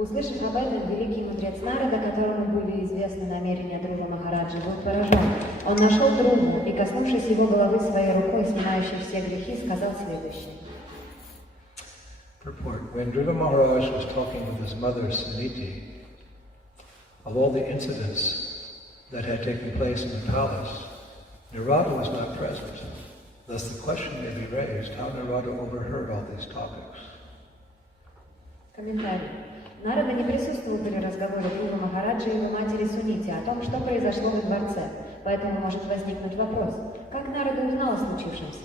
Услышав об этом, великий мудрец Нарада, которому были известны намерения друга Махараджи, был поражен. Он нашел другу и, коснувшись его головы своей рукой, снимающей все грехи, сказал следующее. Purport. When Dhruva Maharaj was talking with his mother Suniti, of all the incidents that had taken place in the palace, Narada was not present. Thus the question may be raised, how Narada overheard all these topics. Комментарий. Нарада не присутствовал при разговоре друга Махараджи и его матери Сунити о том, что произошло во дворце, поэтому может возникнуть вопрос, как Нарада узнал о случившемся?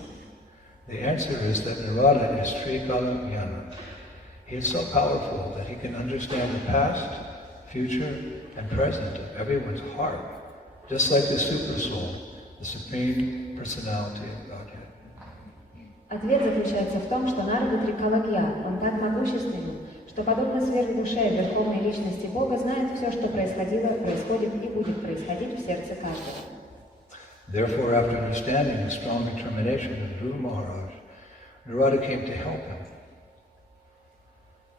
The answer is that Narada is Sri-Kala-jnana. He is so powerful that he can understand the past, future, and present of everyone's heart, just like the Super Soul, the Supreme Personality of Godhead. Ответ заключается в том, что Нарада Трикалагья, он так могущественен, что подобно сверхдуше Верховной Личности Бога знает все, что происходило, происходит и будет происходить в сердце каждого. Therefore, after understanding the strong determination of Guru Maharaj, Narada came to help him.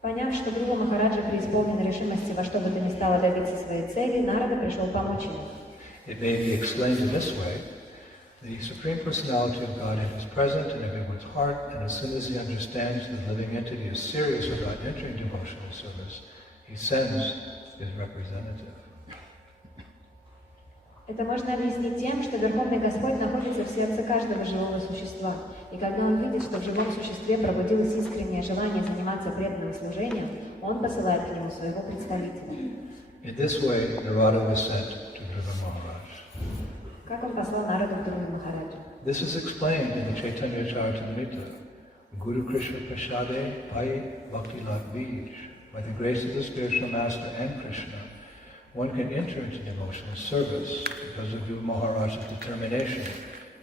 Поняв, что Гуру Махараджа преисполнен решимости во что бы то ни стало добиться своей цели, Нарада пришел помочь ему. It may be explained in this way: the Supreme Personality of Godhead is present in everyone's heart, and as soon as he understands the living entity is serious about entering devotional service, he sends his representative. Это можно объяснить тем, что Верховный Господь находится в сердце каждого живого существа, и когда он видит, что в живом существе пробудилось искреннее желание заниматься преданным служением, он посылает к нему своего представителя. In this way, Narada was sent to Dhruva Maharaj. Как он послал Нараду к Гуру Махараджу? This is explained in the Chaitanya Charitamrita. Guru Krishna Prasade Pai Bhakti Lat Bij. By the grace of the spiritual master and Krishna, one can enter into devotional service because of Guru Maharaj's determination.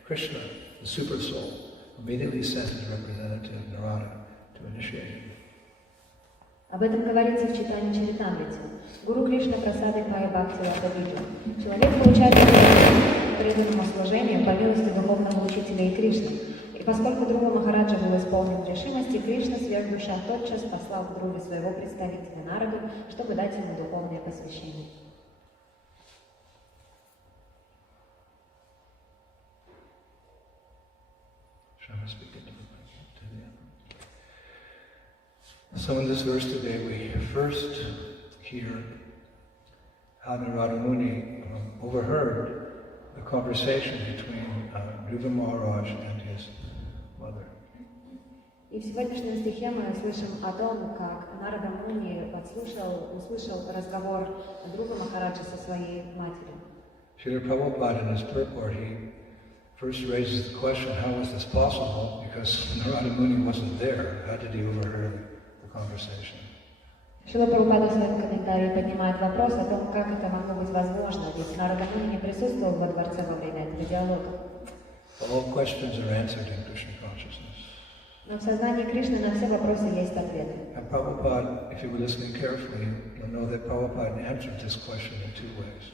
Krishna, the Super Soul, immediately sent his representative Narada to initiate him. Об этом говорится в читании Чаритамрити. Гуру Кришна Прасады Пая Бхакти Лата Биджа. Человек получает преданному служению по милости духовного учителя и Кришны. И поскольку Гуру Махараджа был исполнен решимости, Кришна, сверхдуша, тотчас послал к Гуру своего представителя Нараду, чтобы дать ему духовное посвящение. So in this verse today we first hear how Narada Muni overheard the conversation between Dhruva Maharaj and his mother. И в сегодняшнем стихе мы слышим о том, как Нарада Муни услышал разговор друга Махараджа со своей матерью. Шрилы Прабхупады in his purport, he first raises the question, how was this possible? Because Narada Muni wasn't there. How did he overhear the conversation? Шрила Прабхупада в своем комментарии поднимает вопрос о том, как это могло быть возможно, ведь Нарада Муни не присутствовал во дворце во время этого диалога. All questions are answered in Krishna consciousness. Но в сознании Кришны на все вопросы есть ответы. And Prabhupada, if you were listening carefully, you'll know that Prabhupada answered this question in two ways.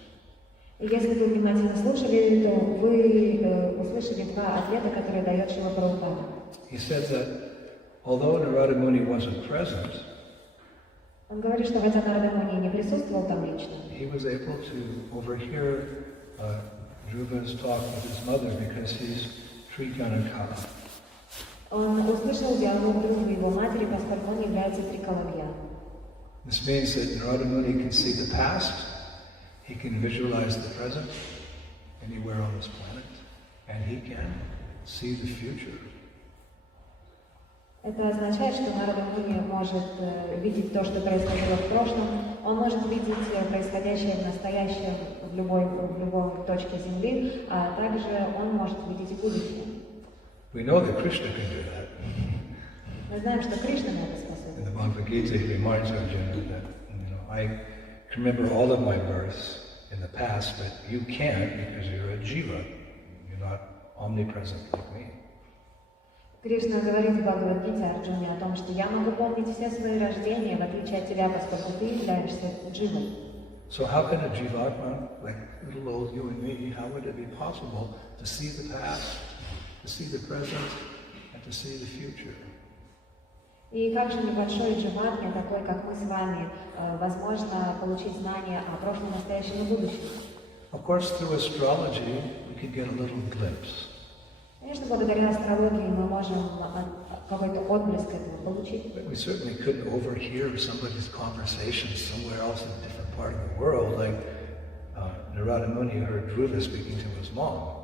И если вы внимательно слушали, то вы услышали два ответа, которые дает Шрила Прабхупада. He said that although Narada Muni wasn't present, Он говорит, что хотя Нарада Муни не присутствовал там лично, he was able to overhear Dhruva's talk with his mother because he's Tri-Ganakala. он услышал диалог друга его матери, поскольку он является Трикалагья. This means that Narada Muni can see the past, he can visualize the present, anywhere on this planet, and he can see the future. Это означает, что Нарада Муни может видеть то, что происходило в прошлом, он может видеть происходящее в настоящем в любой точке Земли, а также он может видеть и будущее. We know that Krishna can do that. Мы знаем, что Кришна на это способен. In the Bhagavad Gita, he reminds Arjuna that, I can remember all of my births in the past, but you can't because you're a jiva. You're not omnipresent like me. Кришна говорит в Бхагавад-гите Арджуне о том, что я могу помнить все свои рождения, в отличие от тебя, поскольку ты являешься дживой. So how can a jivatma, like little old you and me, how would it be possible to see the past, to see the present, and to see the future? Как же может быть возможно, что человек, который родился в прошлом, он может видеть происходящее в настоящем, в любой точке Земли, а также он может видеть и будущее? И как же небольшой дживатня, такой как мы с вами, возможно получить знания о прошлом, настоящем и будущем? Of course, through astrology, we could get a little glimpse. Конечно, благодаря астрологии мы можем какой-то отблеск этого получить. But we certainly couldn't overhear somebody's conversation somewhere else in a different part of the world, like Narada Muni heard Dhruva speaking to his mom.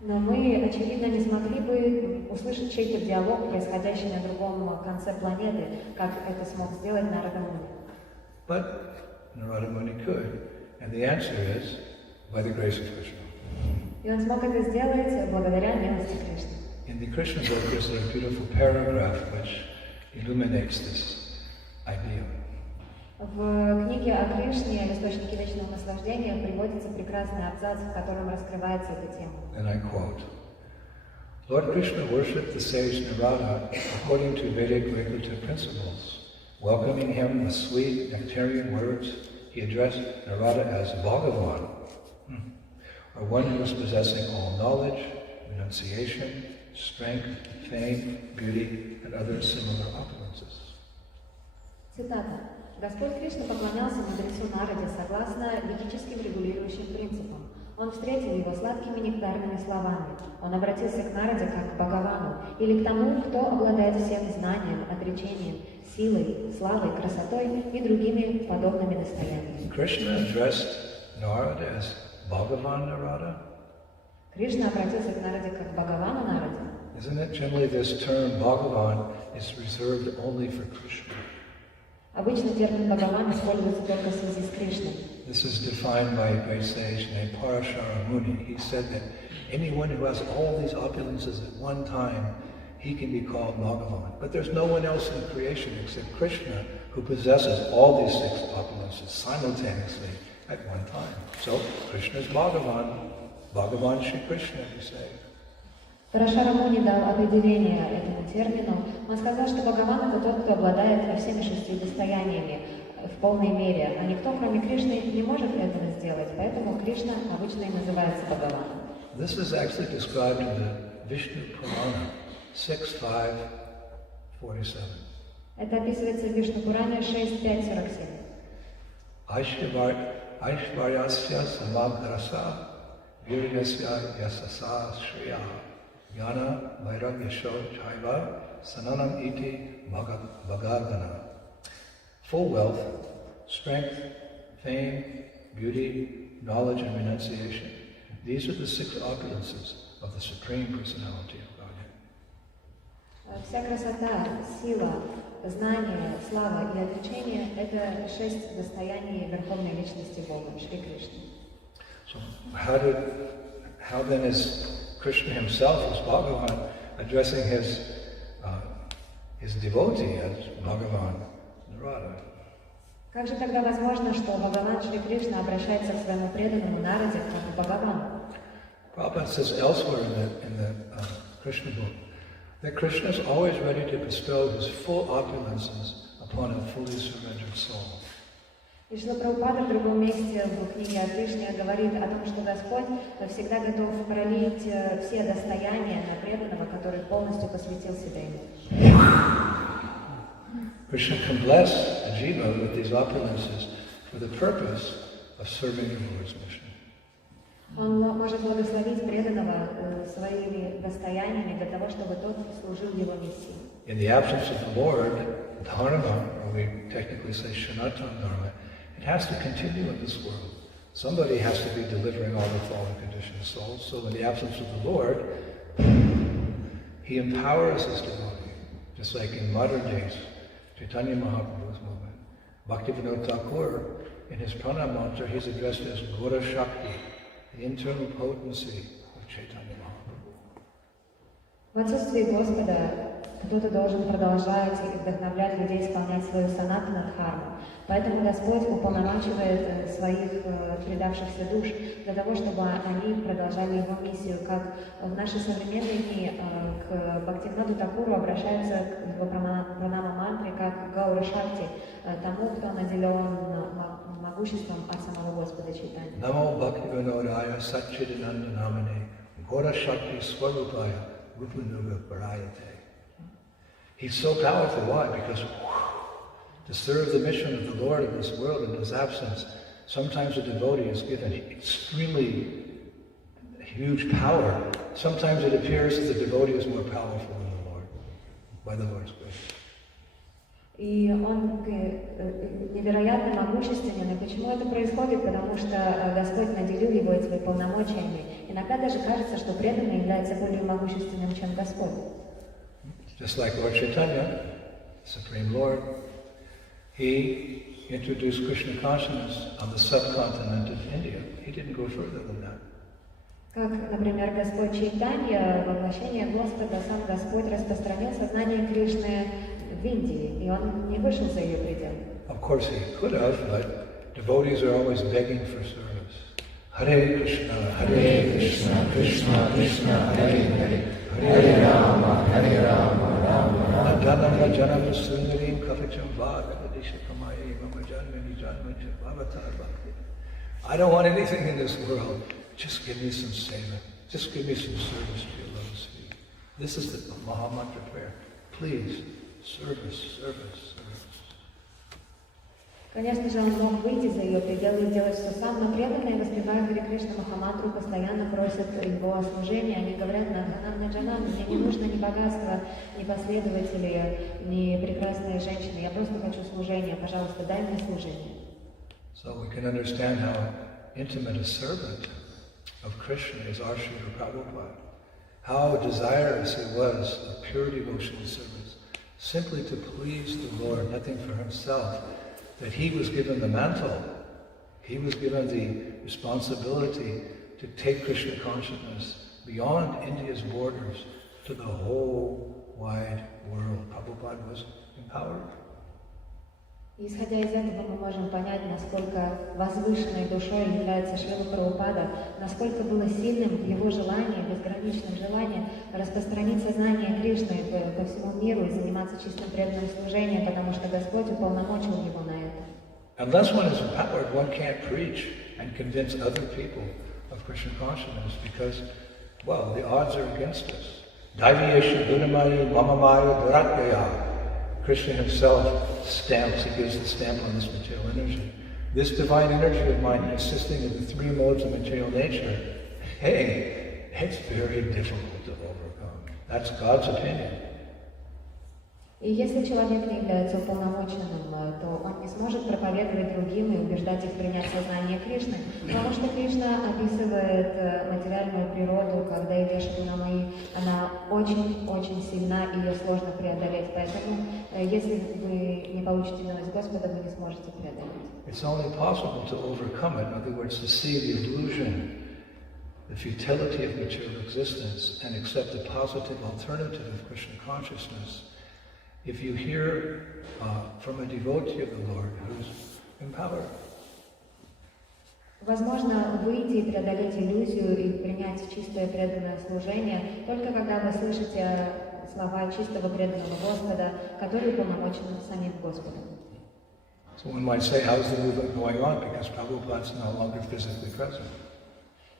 Но мы, очевидно, не смогли бы услышать чей-то диалог, происходящий на другом конце планеты, как это смог сделать Нарада Муни. But Narada Muni could, and the answer is by the grace of Krishna. И он смог это сделать благодаря милости Кришны. In the Krishna book, there's a beautiful paragraph which illuminates this idea. В книге о Кришне, об источнике вечного наслаждения, приводится прекрасный абзац, в котором раскрывается эта тема. And I quote, Lord Krishna worshipped the sage Narada according to Vedic regulative principles. Welcoming him with sweet nectarian words, he addressed Narada as Bhagavan, or one who was possessing all knowledge, renunciation, strength, fame, beauty, and other similar opulences. Цитата. Господь Кришна поклонялся мудрецу Нараде согласно ведическим регулирующим принципам. Он встретил его сладкими нектарными словами. Он обратился к Нараде как к Бхагавану, или к тому, кто обладает всем знанием, отречением, силой, славой, красотой и другими подобными достояниями. Krishna addressed Narada as Bhagavan Narada. Кришна обратился к Нараде как к Бхагавану Нараде. Isn't it generally this term Bhagavan is reserved only for Krishna? Обычно термин Бхагаван используется только в связи с Кришной. This is defined by a great sage named Parashara Muni. He said that anyone who has all these opulences at one time, he can be called Bhagavan. But there's no one else in creation except Krishna who possesses all these 6 opulences simultaneously at one time. So Krishna is Bhagavan. Bhagavan Shri Krishna, you say. Парашара Муни дал определение этому термину. Он сказал, что Бхагаван — это тот, кто обладает всеми 6 достояниями в полной мере, а никто, кроме Кришны, не может этого сделать, поэтому Кришна обычно и называется Бхагаваном. This is actually described in the Vishnu Purana 6.5.47. Это описывается в Вишну Пуране 6.5.47. Aishvaryasya samagrasa viryasya yasasa shriya yana vairagyasho chaiva sananam iti bhagavana. Full wealth, strength, fame, beauty, knowledge, and renunciation. These are the 6 opulences of the Supreme Personality of Godhead. Вся красота, сила, знание, слава и отречение — это 6 достояний Верховной Личности Бога, Шри Кришны. So how then is Krishna himself, as Bhagavan, addressing his devotee as Bhagavan Narada? Как же тогда возможно, что Бхагаван Шри Кришна обращается к своему преданному Нараде как к Бхагавану? Prabhupada says elsewhere in the Krishna book that Krishna is always ready to bestow his full opulences upon a fully surrendered soul. И Шрила Прабхупада в другом месте в книге о Кришне говорит о том, что Господь всегда готов пролить все достояния на преданного, который полностью посвятил себя ему. Krishna can bless a jiva with these opulences for the purpose of serving the Lord's mission. Он может благословить преданного своими достояниями для того, чтобы тот служил его миссии. In the absence of the Lord, dharma, or we technically say Sanatana Dharma, it has to continue in this world. Somebody has to be delivering all the fallen conditioned souls. So in the absence of the Lord, he empowers his devotee, just like in modern days, Chaitanya Mahaprabhu's movement. Bhaktivinoda Thakur, in his pranam mantra, he's addressed as Gura Shakti, the internal potency of Chaitanya Mahaprabhu. В отсутствии Господа кто-то должен продолжать и вдохновлять людей исполнять свою санатана дхарму. Поэтому Господь уполномачивает своих предавшихся душ для того, чтобы они продолжали его миссию. Как в наши современные дни к Бхактивиноду Такуру обращаются к его пранама-мантре как Гаура Шакти, тому, кто наделен могуществом от самого Господа Чайтаньи. Намо Бхактивинодая Саччидананданамане Гора Шакти Сварупая Rupanuga Parayate. He's so powerful. Why? Because to serve the mission of the Lord in this world in his absence, sometimes a devotee is given extremely huge power. Sometimes it appears that the devotee is more powerful than the Lord, by the Lord's grace. И он невероятно могущественен. И почему это происходит? Потому что Господь наделил его этими полномочиями. Иногда даже кажется, что преданный является более могущественным, чем Господь. Just like Lord Chaitanya, Supreme Lord, he introduced Krishna consciousness on the subcontinent of India. He didn't go further than that. Как, например, Господь Чайтанья, воплощение Господа, сам Господь распространил сознание Кришны в Индии, и он не вышел за ее пределы. Of course he could have, but devotees are always begging for service. Hare Krishna, Krishna Krishna, Hare Hare, Hare Rama, Rama Rama. Janam Janam Sundarim Kavicham Bhagavadisha Kamaye Mama Janmani Janmani Avatar Bhakti. I don't want anything in this world. Just give me some seva. Just give me some service to your lotus feet. This is the Mahamantra prayer. Please, service, service, service. Конечно же, он мог выйти за ее пределы и делать все сам, но преданные, воспевая Харе Кришна Махамантру, постоянно просят его о служении. Они говорят: на Джанам, мне не нужно ни богатства, ни последователи, ни прекрасные женщины. Я просто хочу служения. Пожалуйста, дай мне служение. So we can understand how intimate a servant of Krishna is our Shrila Prabhupada. How desirous he was of pure devotional service, simply to please the Lord, nothing for himself. That he was given the mantle, he was given the responsibility to take Krishna consciousness beyond India's borders to the whole wide world. Prabhupada was empowered. Исходя из этого, мы можем понять, насколько возвышенной душой является Шрила Прабхупада, насколько было сильным его желание, безграничным желание распространить сознание Кришны по всему миру и заниматься чистым преданным служением, потому что Господь уполномочил его на это. Unless one is empowered, one can't preach and convince other people of Krishna consciousness because, well, the odds are against us. Daiviyesha Gunamaya Mamamaya Dharatyaya. Krishna himself stamps, he gives the stamp on this material energy. This divine energy of mine, consisting of the three modes of material nature, hey, it's very difficult to overcome. That's God's opinion. И если человек не является уполномоченным, то он не сможет проповедовать другим и убеждать их принять сознание Кришны, потому что Кришна описывает материальную природу, когда Яша Гунамаи, она очень-очень сильна, и ее сложно преодолеть. Поэтому, если вы не получите милость Господа, вы не сможете преодолеть. It's only possible to overcome it, in other words, to see the illusion, the futility of material existence, and accept the positive alternative of Krishna consciousness. If you hear from a devotee of the Lord who's empowered. Возможно выйти и преодолеть иллюзию и принять чистое преданное служение только когда вы слышите слова чистого преданного Господа, который уполномочен самим Господом. So one might say, how's the movement going on? Because Prabhupada's no longer physically present.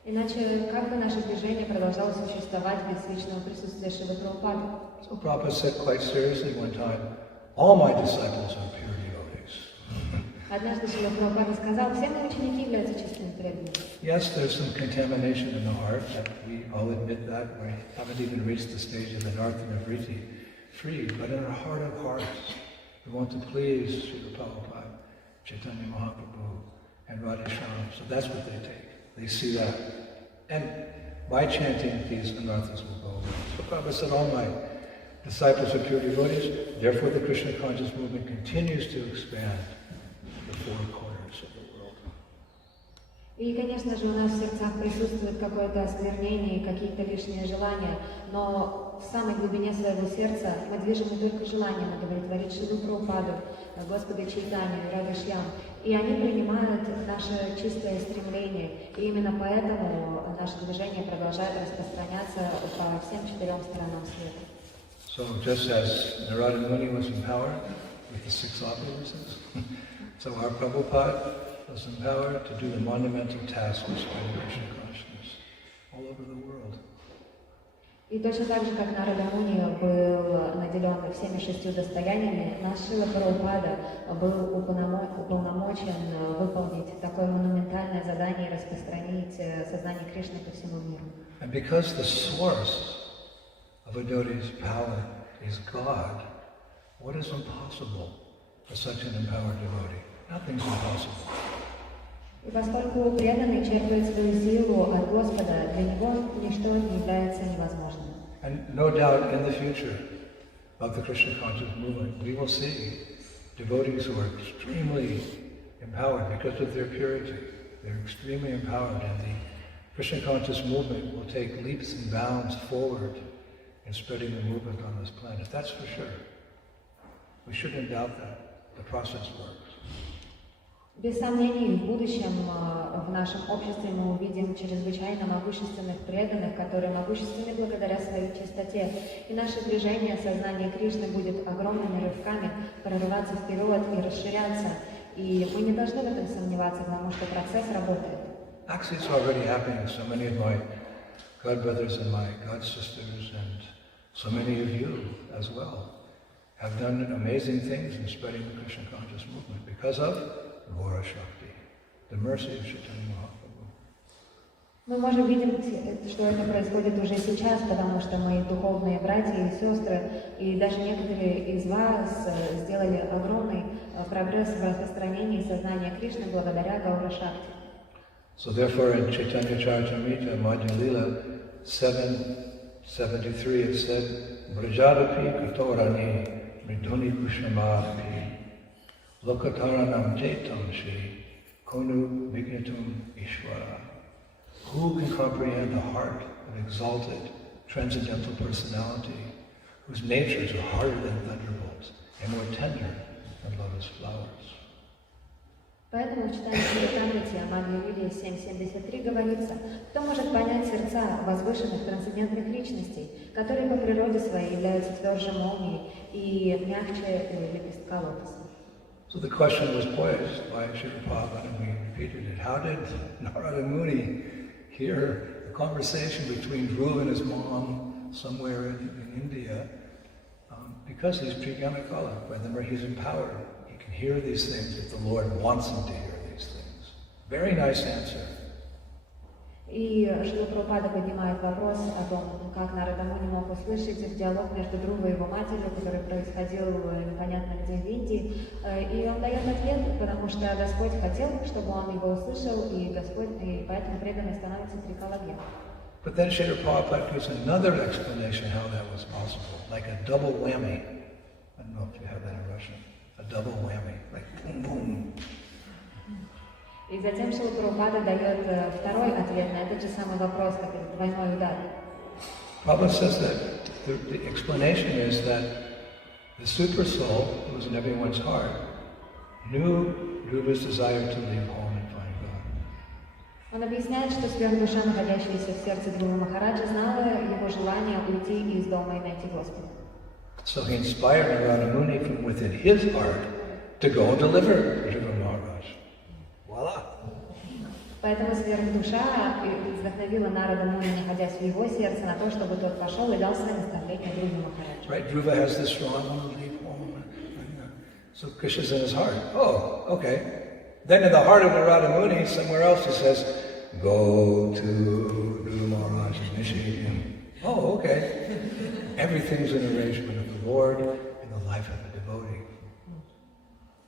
Иначе, как бы наше движение продолжало существовать без личного присутствия Шрилы Прабхупады? So Prabhupada said quite seriously one time, all my disciples are pure devotees. Однажды Шрила Прабхупада сказал: все мои ученики являются чистыми преданными. Yes, there's some contamination in the heart, that we all admit that. We haven't even reached the stage of anartha nivriti, free, but in our heart of hearts, we want to please Srila Prabhupada, Chaitanya Mahaprabhu, and Radha Shyam. So that's what they take. They see that. And by chanting, these anarthas will go away. So Prabhupada said, all my disciples are pure devotees, therefore the Krishna conscious movement continues to expand the four corners of the world. И, конечно же, у нас в сердцах присутствует какое-то осквернение и какие-то лишние желания, но в самой глубине своего сердца мы движемы только желанием удовлетворить Шрилу Прабхупаду, Господа Чайтанью и Радха Шьям. И они принимают наше чистое стремление. И именно поэтому наше движение продолжает распространяться по всем четырем сторонам света. So just as Narada Muni was empowered with the 6 opulences, so our Prabhupada was empowered to do the monumental task of spreading Krishna consciousness all over the world. И точно так же, как Нарада Муни был наделен всеми 6 достояниями, наш Шрила Прабхупада был уполномочен выполнить такое монументальное задание и распространить сознание Кришны по всему миру. And because the source of a devotee's power is God, what is impossible for such an empowered devotee? Nothing's impossible. И поскольку преданный черпает свою силу от Господа, для него ничто не является невозможным. And no doubt in the future of the Krishna conscious movement, we will see devotees who are extremely empowered because of their purity. They're extremely empowered, and the Krishna conscious movement will take leaps and bounds forward in spreading the movement on this planet. That's for sure. We shouldn't doubt that. The process works. Без сомнений, в будущем в нашем обществе мы увидим чрезвычайно могущественных преданных, которые могущественны благодаря своей чистоте. И наше движение сознания Кришны будет огромными рывками прорываться вперед и расширяться. И мы не должны в этом сомневаться, потому что процесс работает. Actually, it's already happening. So many of my god brothers and my god sisters and so many of you as well have done amazing things in spreading the Krishna conscious movement because of Gora Shakti, the mercy of Chaitanya Mahaprabhu. Мы можем видеть, что это происходит уже сейчас, потому что мои духовные братья и сестры, и даже некоторые из вас сделали огромный прогресс в распространении сознания Кришны благодаря Гаура Шакти. So therefore in Chaitanya Charitamrita, Madhya Lila 773 it said, Brajadapi Katorani Mridhuni Kushamadapi Lokataranam Jaitam Shri Konu Vignatum Ishvara. Who can comprehend the heart of exalted, transcendental personality, whose natures are harder than thunderbolts and more tender than lotus flowers? Поэтому в читании Чаритамрити Мадхья Лилии 7.73 говорится, кто может понять сердца возвышенных трансцендентных личностей, которые по природе своей являются тверже молнии и мягче лепестка лотоса. So the question was posed by Srila Prabhupada, and we repeated it. How did Narada Muni hear the conversation between Dhruva and his mom somewhere in India? Because he's Triganakala. Whenever he's empowered, he can hear these things if the Lord wants him to hear these things. Very nice answer. И Шрила Прабхупада поднимает вопрос о том, как Нарада Муни мог услышать диалог между Друвой и его матерью, который происходил непонятно где в Индии. И он дает ответ, потому что Господь хотел, чтобы он его услышал, и поэтому преданный становится трикалагьем. But then Srila Prabhupada gives another explanation how that was possible, like a double whammy. I don't know if you have that in Russian. A double whammy, like boom, boom. И затем Шрила Прабхупада дает второй ответ на этот же самый вопрос, как двойной удар. Prabhupada says that the explanation is that the super soul, who was in everyone's heart, knew Dhruva's desire to leave home and find God. Он объясняет, что сверхдуша, находящаяся в сердце Гуру Махараджа, знала его желание уйти из дома и найти Господа. So he inspired Narada Muni from within his heart to go and deliver Dhruva Maharaj. Voila! Поэтому сверхдуша вдохновила Нарада Муни, находясь в его сердце, на то, чтобы тот пошел и дал свои наставления Dhruva Махараджу. Right, Dhruva has this strong, I want to leave home. So Krishna's in his heart. Oh, okay. Then in the heart of Narada Muni, somewhere else he says, go to Dhruva Maharaj, initiate him. Oh, okay. Everything's an arrangement of the Lord in the life of the devotee.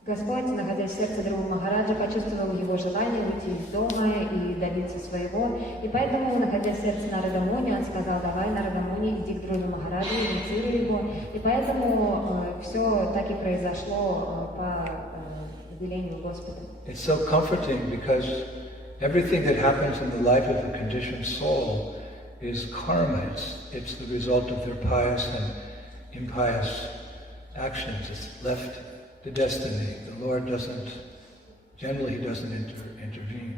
Господь, находясь в сердце Гуру Махараджа, почувствовал его желание уйти из дома и добиться своего. И поэтому, находясь в сердце Нарада Муни, он сказал, давай, Нарада Муни, иди к Гуру Махараджу, инициируй его. И поэтому все так и произошло по велению Господа. It's so comforting because everything that happens in the life of a conditioned soul is karma. It's the result of their pious and impious actions. It's left to destiny. The Lord generally he doesn't intervene.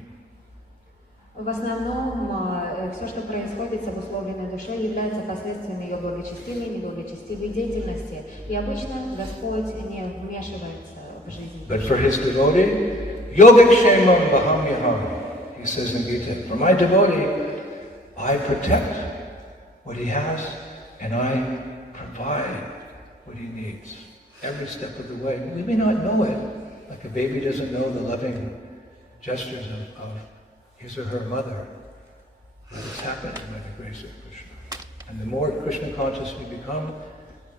В основном, все, что происходит с обусловленной душой, является последствиями ее благочестивой и неблагочестивой деятельности. И обычно Господь не вмешивается в жизнь. But for his devotee, yogakshemam baham yaham, he says in Gita, for my devotee, I protect what he has, and I provide what he needs every step of the way. We may not know it, like a baby doesn't know the loving gestures of his or her mother, but it's happening by the grace of Krishna. And the more Krishna conscious you become,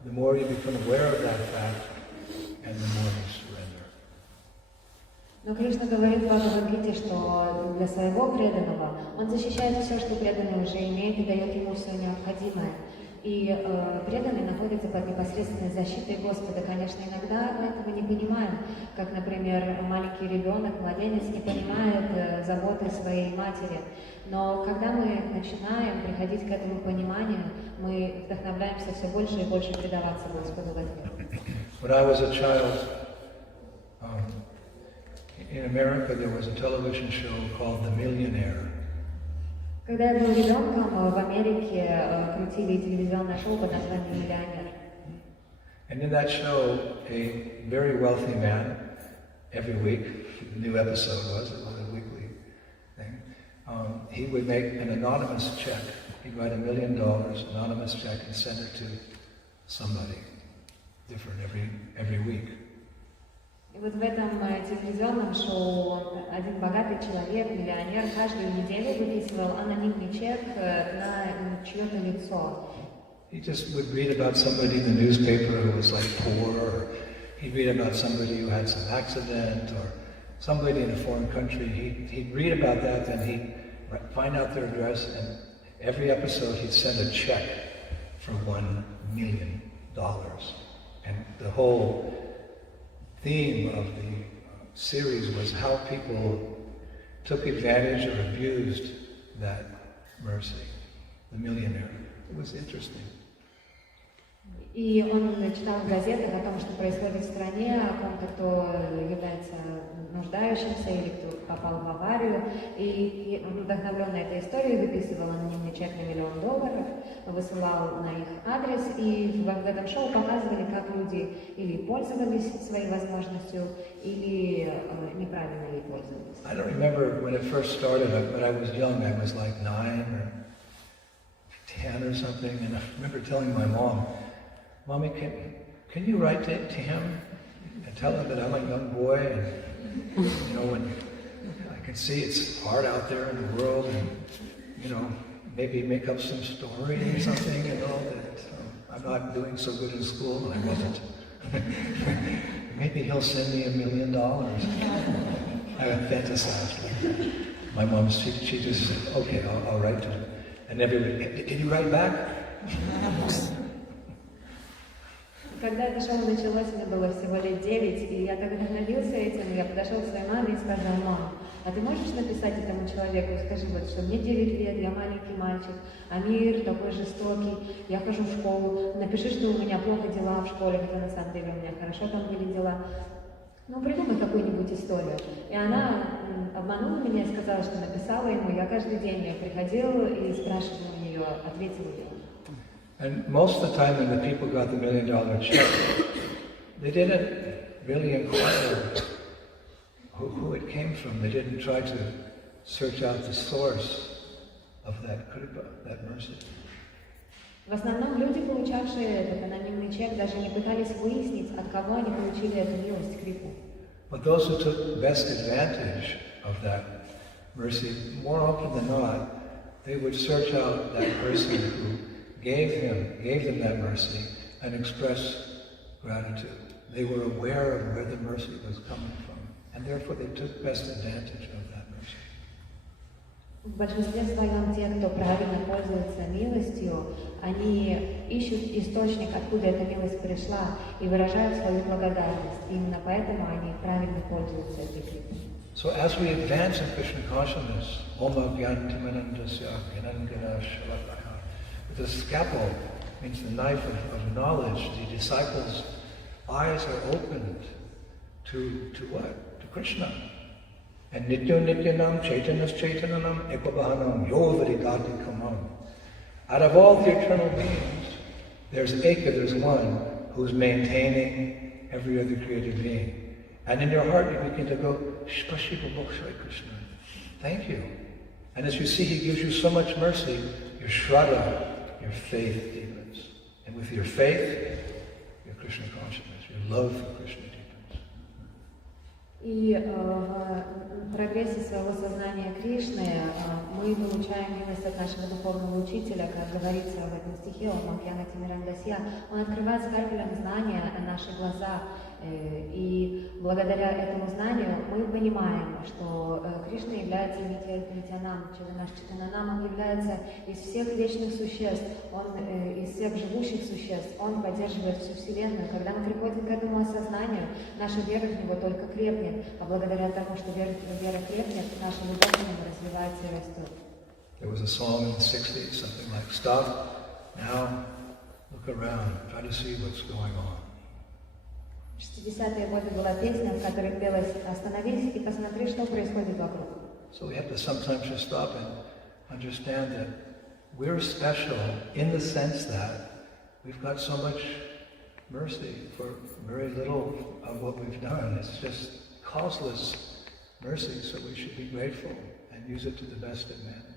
the more you become aware of that fact, and the more you surrender. Но Кришна говорит в Бхагавад-гите, что для своего преданного он защищает все, что преданный уже имеет, и дает ему все необходимое. И преданный находится под непосредственной защитой Господа. Конечно, иногда мы этого не понимаем, как, например, маленький ребенок, младенец не понимает заботы своей матери. Но когда мы начинаем приходить к этому пониманию, мы вдохновляемся все больше и больше предаваться Господу в этом. When I was a child, in America there was a television show called The Millionaire. Когда я был ребенком, в Америке крутили телевизионное шоу под названием «Миллионер». And in that show, a very wealthy man, every week, the new episode it was a weekly thing, he would make an anonymous check. He'd write $1 million, anonymous check, and send it to somebody different every week. И вот в этом телевизионном шоу один богатый человек, миллионер, каждую неделю выписывал анонимный чек на чье-то лицо. He just would read about somebody in the newspaper who was like poor, or he'd read about somebody who had some accident, or somebody in a foreign country. He'd read about that, then he'd find out their address, and every episode he'd send a check for $1 million. And the whole theme of the series was how people took advantage or abused that mercy, the millionaire. It was interesting. И он читал в газетах о том, что происходит в стране, о ком-то, кто является нуждающимся или кто попал в аварию. И вдохновленный этой историей выписывал анонимный чек на $1 миллион, высылал на их адрес. И в этом шоу показывали, как люди или пользовались своей возможностью, или неправильно ей пользовались. I don't remember when it first started, but I was young. I was like 9 or 10 or something, and I remember telling my mom, "Mommy, can you write to him and tell him that I'm a young boy, and when I can see it's hard out there in the world, and maybe make up some story or something, that I'm not doing so good in school," and I wasn't. Maybe he'll send me $1 million. I fantasized. My mom, she just said, "Okay, I'll write to him." And everybody, "Did you write back?" Когда это шоу началось, мне было всего лет 9, и я так вдохновился этим, я подошел к своей маме и сказал: "Мам, а ты можешь написать этому человеку, скажи, что мне 9 лет, я маленький мальчик, а мир такой жестокий, я хожу в школу, напиши, что у меня плохо дела в школе, хотя на самом деле у меня хорошо там были дела. Придумай какую-нибудь историю." И она обманула меня и сказала, что написала ему. Я каждый день приходил и спрашивал у нее, ответила ему. And most of the time when the people got the $1 million check, they didn't really inquire who it came from. They didn't try to search out the source of that kripa, that mercy. В основном люди, получавшие этот анонимный чек, даже не пытались выяснить, от кого они получили эту милость, крипу. But those who took best advantage of that mercy, more often than not, they would search out that person who gave them that mercy and express gratitude. They were aware of where the mercy was coming from, and therefore they took best advantage of that mercy. В большинстве своем те, кто правильно пользуется милостью, они ищут источник, откуда эта милость пришла, и выражают свою благодарность. Именно поэтому они правильно пользуются этой крипой. So as we advance in Krishna consciousness, Oma Gyantimanandasya Gyanangana Shalakaya, the scalpel means the knife of knowledge. The disciples' eyes are opened to what? To Krishna. And Nityo Nityanam Chaitanas Chaitananam Ekvabahanam Yovaridati Kamam. Out of all the eternal beings, there's one who's maintaining every other created being. And in your heart you begin to go, Spashiva Bhakshai Krishna. Thank you. And as you see, he gives you so much mercy, your shraddha, your faith deepens. And with your faith, your Krishna consciousness, your love for Krishna deepens. И в прогрессе своего сознания Кришны мы получаем милость от нашего духовного учителя, как говорится в этом стихе, он открывает скальпелем знания наши глаза, и благодаря этому знанию мы понимаем, что Кришна является Нитьянам, он является из всех вечных существ, он из всех живущих существ, он поддерживает всю Вселенную. Когда мы приходим к этому осознанию, наша вера в него только крепнет, а благодаря тому, что вера крепнет, наша любовь к нему развивается и растет. There was a song in the 60s, something like, "Stop now, look around, try to see what's going on." В 60-е годы была песня, в которой пелось «Остановись и посмотри, что происходит вокруг». So we have to sometimes just stop and understand that we're special in the sense that we've got so much mercy for very little of what we've done. It's just causeless mercy, so we should be grateful and use it to the best advantage.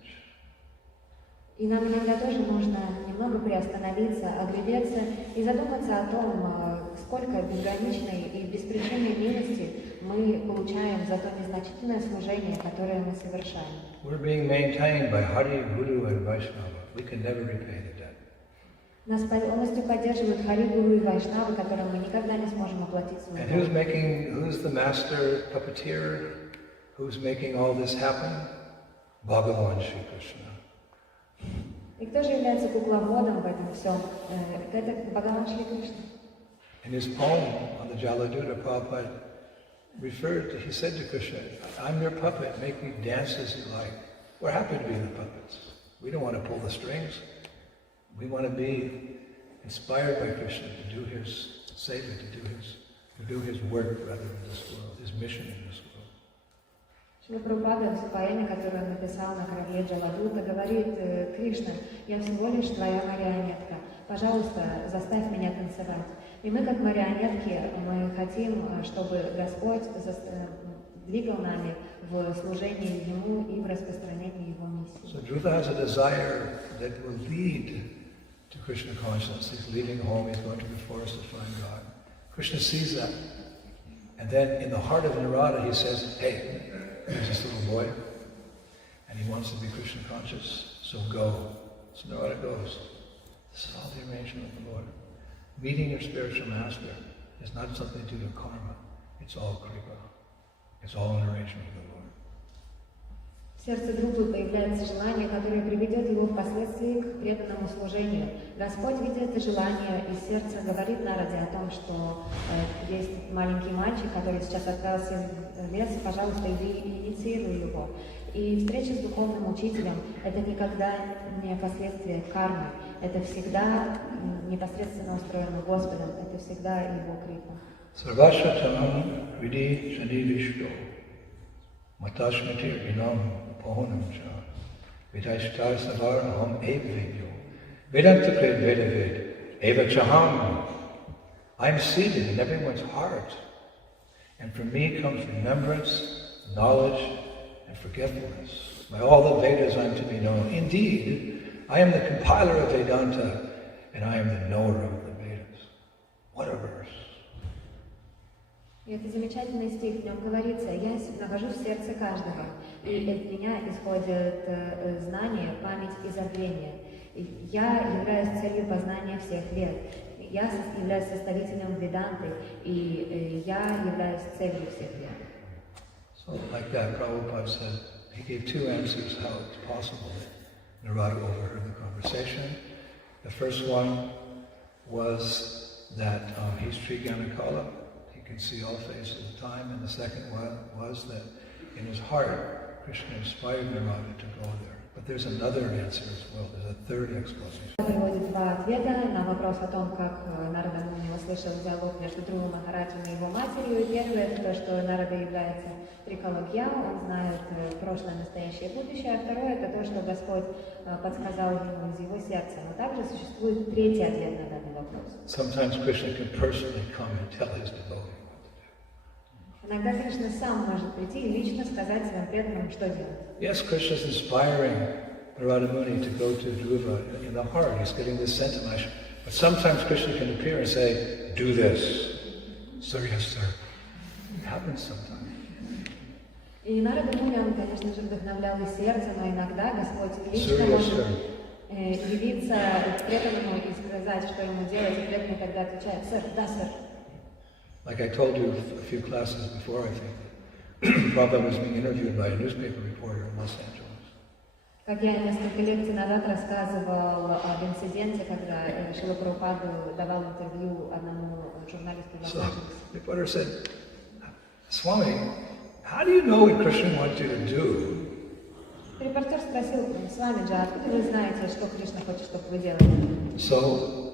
И нам иногда тоже нужно немного приостановиться, оглядеться и задуматься о том, сколько безграничной и беспричинной милости мы получаем за то незначительное служение, которое мы совершаем. We're being maintained by Hari, Guru and Vaishnava. We can never repay the debt. Нас полностью поддерживают Хари, Гуру и Вайшнавы, которым мы никогда не сможем оплатить свой And долг. who's the master puppeteer? Who's making all this happen? Bhagavan Shri Krishna. И кто же является кукловодом в этом всем? Это Бхагаван Шри Кришна. In his poem on the Jaladuta, Prabhupada he said to Krishna, "I'm your puppet, make me dance as you like." We're happy to be the puppets. We don't want to pull the strings. We want to be inspired by Krishna to do his seva, to do his work rather than this world, his mission in this world. Шрила Прабхупада в поэме, которую он написал на корабле Джаладута, говорит: «Кришна, я всего лишь твоя марионетка. Пожалуйста, заставь меня танцевать». И мы, как марионетки, мы хотим, чтобы Господь двигал нами в служении Ему и в распространении Его миссии. So Dhruva has a desire that will lead to Krishna consciousness. He's leaving home, he's going to the forest to find God. Krishna sees that. And then in the heart of Narada, he says, "Hey, there's this little boy, and he wants to be Krishna conscious, so go." So Narada goes. This is all the arrangement of the Lord. Meeting your spiritual master is not something due to karma. It's all kripa. It's all an arrangement of the Lord. В сердце Друпы появляется желание, которое приведет его впоследствии к преданному служению. Господь, видя это желание из сердца, говорит Нараде о том, что есть маленький мальчик, который сейчас отправился в лес, пожалуйста, иди и инициируй его. И встреча с духовным учителем – это никогда не последствие кармы, это всегда непосредственно устроено Господом, это всегда Его крипа. Sarvashatam Vidi Shanivishto Matashmatir Vinam Pohonam Cha Vidashtar Savar Aham Evidyo Vedantakred Vedavid Eva Chaham. I am seated in everyone's heart, and from me comes remembrance, knowledge, and forgetfulness. By all the Vedas I am to be known. Indeed, I am the compiler of Vedanta, and I am the knower of the Vedas. What a verse. И это замечательный стих, в нем говорится: «Я нахожусь в сердце каждого, и от меня исходят знания, память и забвение. Я являюсь целью познания всех вед. Я являюсь составителем Веданты, и я являюсь целью всех вед». So like that, Prabhupada said, he gave two answers how it's possible that Narada overheard the conversation. The first one was that he's Sri Ganakala. He can see all faces of time. And the second one was that in his heart, Krishna inspired Narada to go there. But there's another answer as well. There's a third explanation. Приводит два ответа на вопрос о том, как Нарада услышал диалог между Гуру Махараджем и его матерью. И первое – это то, что Нарада является трикалогья, он знает прошлое, настоящее и будущее. А второе – это то, что Господь подсказал ему из его сердца. Но также существует третий ответ на данный вопрос. Sometimes Krishna can personally come and tell his devotee. Иногда Кришна сам может прийти и лично сказать своим преданным, что делать. Yes, Krishna is inspiring Narada Muni to go to Dhruva in the heart. He's getting this sense of Maharaj. But sometimes Krishna can appear and say, do this. Sir, yes, sir. It happens sometimes. И Нарада Муни, он, конечно же, вдохновлял и сердце, но иногда Господь лично может явиться преданному и сказать, что ему делать, и преданный тогда отвечает, сэр, да, сэр. Like I told you a few classes before, I think, Prabhupada was being interviewed by a newspaper reporter in Los Angeles. Как я несколько лекций назад рассказывал об инциденте, когда Шрила Прабхупаду давал интервью одному журналисту в Лос-Анджелесе. The reporter said, Swami, how do you know what Krishna wants you to do? Репортер спросил, Свамиджи, откуда вы знаете, что Кришна хочет, чтобы вы делали? So,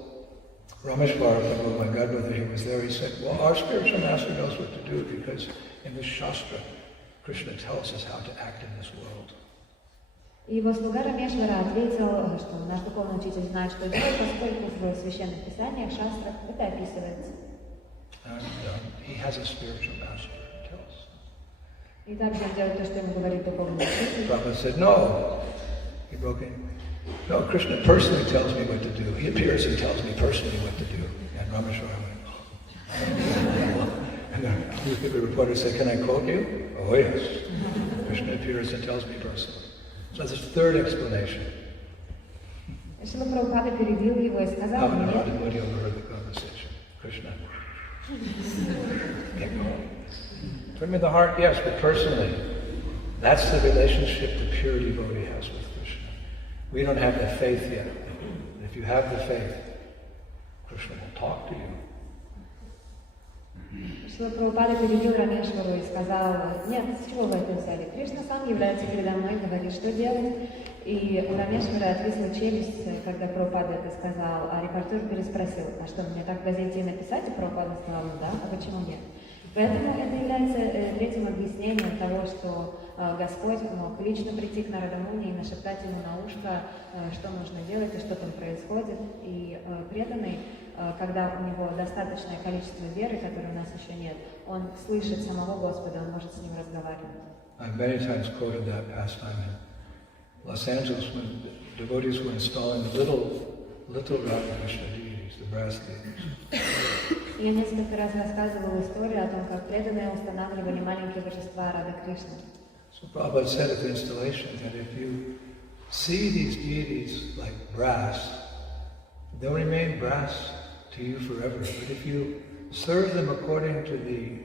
Rameshwar, my godbrother, he was there, he said, well, our spiritual master knows what to do because in the Shastra, Krishna tells us how to act in this world. И его слуга Рамешвара ответил, что наш духовный учитель знает, что делать, поскольку в священных писаниях, шастрах это описывается. And he has a spiritual master who tells. И также он делает то, что ему говорит духовный учитель. Prabhupada said, no. He broke in. No, Krishna personally tells me what to do. He appears and tells me personally what to do. And Rameshwara went, oh. And the reporter said, can I quote you? Oh, yes. Krishna appears and tells me personally. So that's the third explanation. Шрила Прабхупада перебил его и сказал мне, Narada Muni overheard the conversation. Krishna. Get going. Turn me the heart, yes, but personally. That's the relationship the pure devotee has with Krishna. We don't have the faith yet. If you have the faith, Krishna will talk to you. Шрила Прабхупада перебил Рамешвару и сказал, нет, с чего вы это взяли? Кришна сам является передо мной, говорит, что делать. И у Рамешвара отвисла челюсть, когда Прабхупада это сказал, а репортер переспросил, а что, мне так в газете написать? И Прабхупада сказал, да, а почему нет? Поэтому это является третьим объяснением того, что Господь мог лично прийти к Нарада Муни и нашептать ему на ушко, что нужно делать и что там происходит. И преданный, когда у него достаточное количество веры, которой у нас еще нет, он слышит самого Господа, он может с ним разговаривать. I've many times quoted that pastime in Los Angeles when devotees were installing little Ramakrishna deities, the brass deities. Я несколько раз рассказывала историю о том, как преданные устанавливали маленькие божества Рады Кришны. So Prabhupada said at the installation that if you see these deities like brass, they'll remain brass to you forever. But if you serve them according to the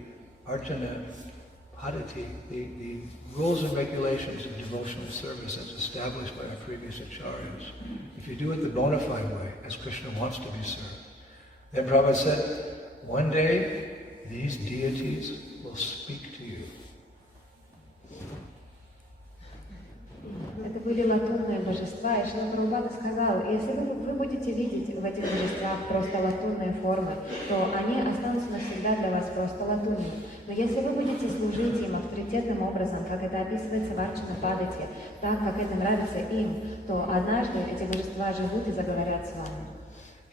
Archana Padati, the rules and regulations of devotional service as established by our previous acharyas, if you do it the bona fide way, as Krishna wants to be served, then Prabhupada said, one day these deities will speak to you. Это были латунные божества, и Шрила Прабхупада сказал, если вы будете видеть в этих божествах просто латунные формы, то они останутся навсегда для вас просто латунными. Но если вы будете служить им авторитетным образом, как это описывается в Арчана Падати, так, как это нравится им, то однажды эти божества живут и заговорят с вами.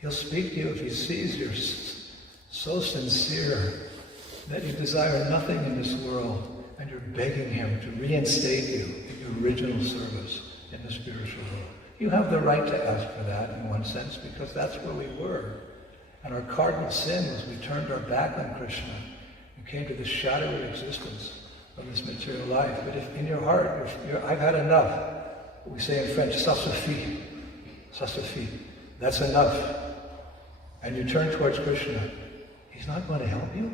He'll speak to you if he sees you're so sincere that you desire nothing in this world and you're begging him to reinstate you in your original service in the spiritual world. You have the right to ask for that in one sense because that's where we were. And our cardinal sin was we turned our back on Krishna and came to the shadowy existence of this material life. But if in your heart, I've had enough, we say in French, ça suffit, that's enough. And you turn towards Krishna, he's not going to help you.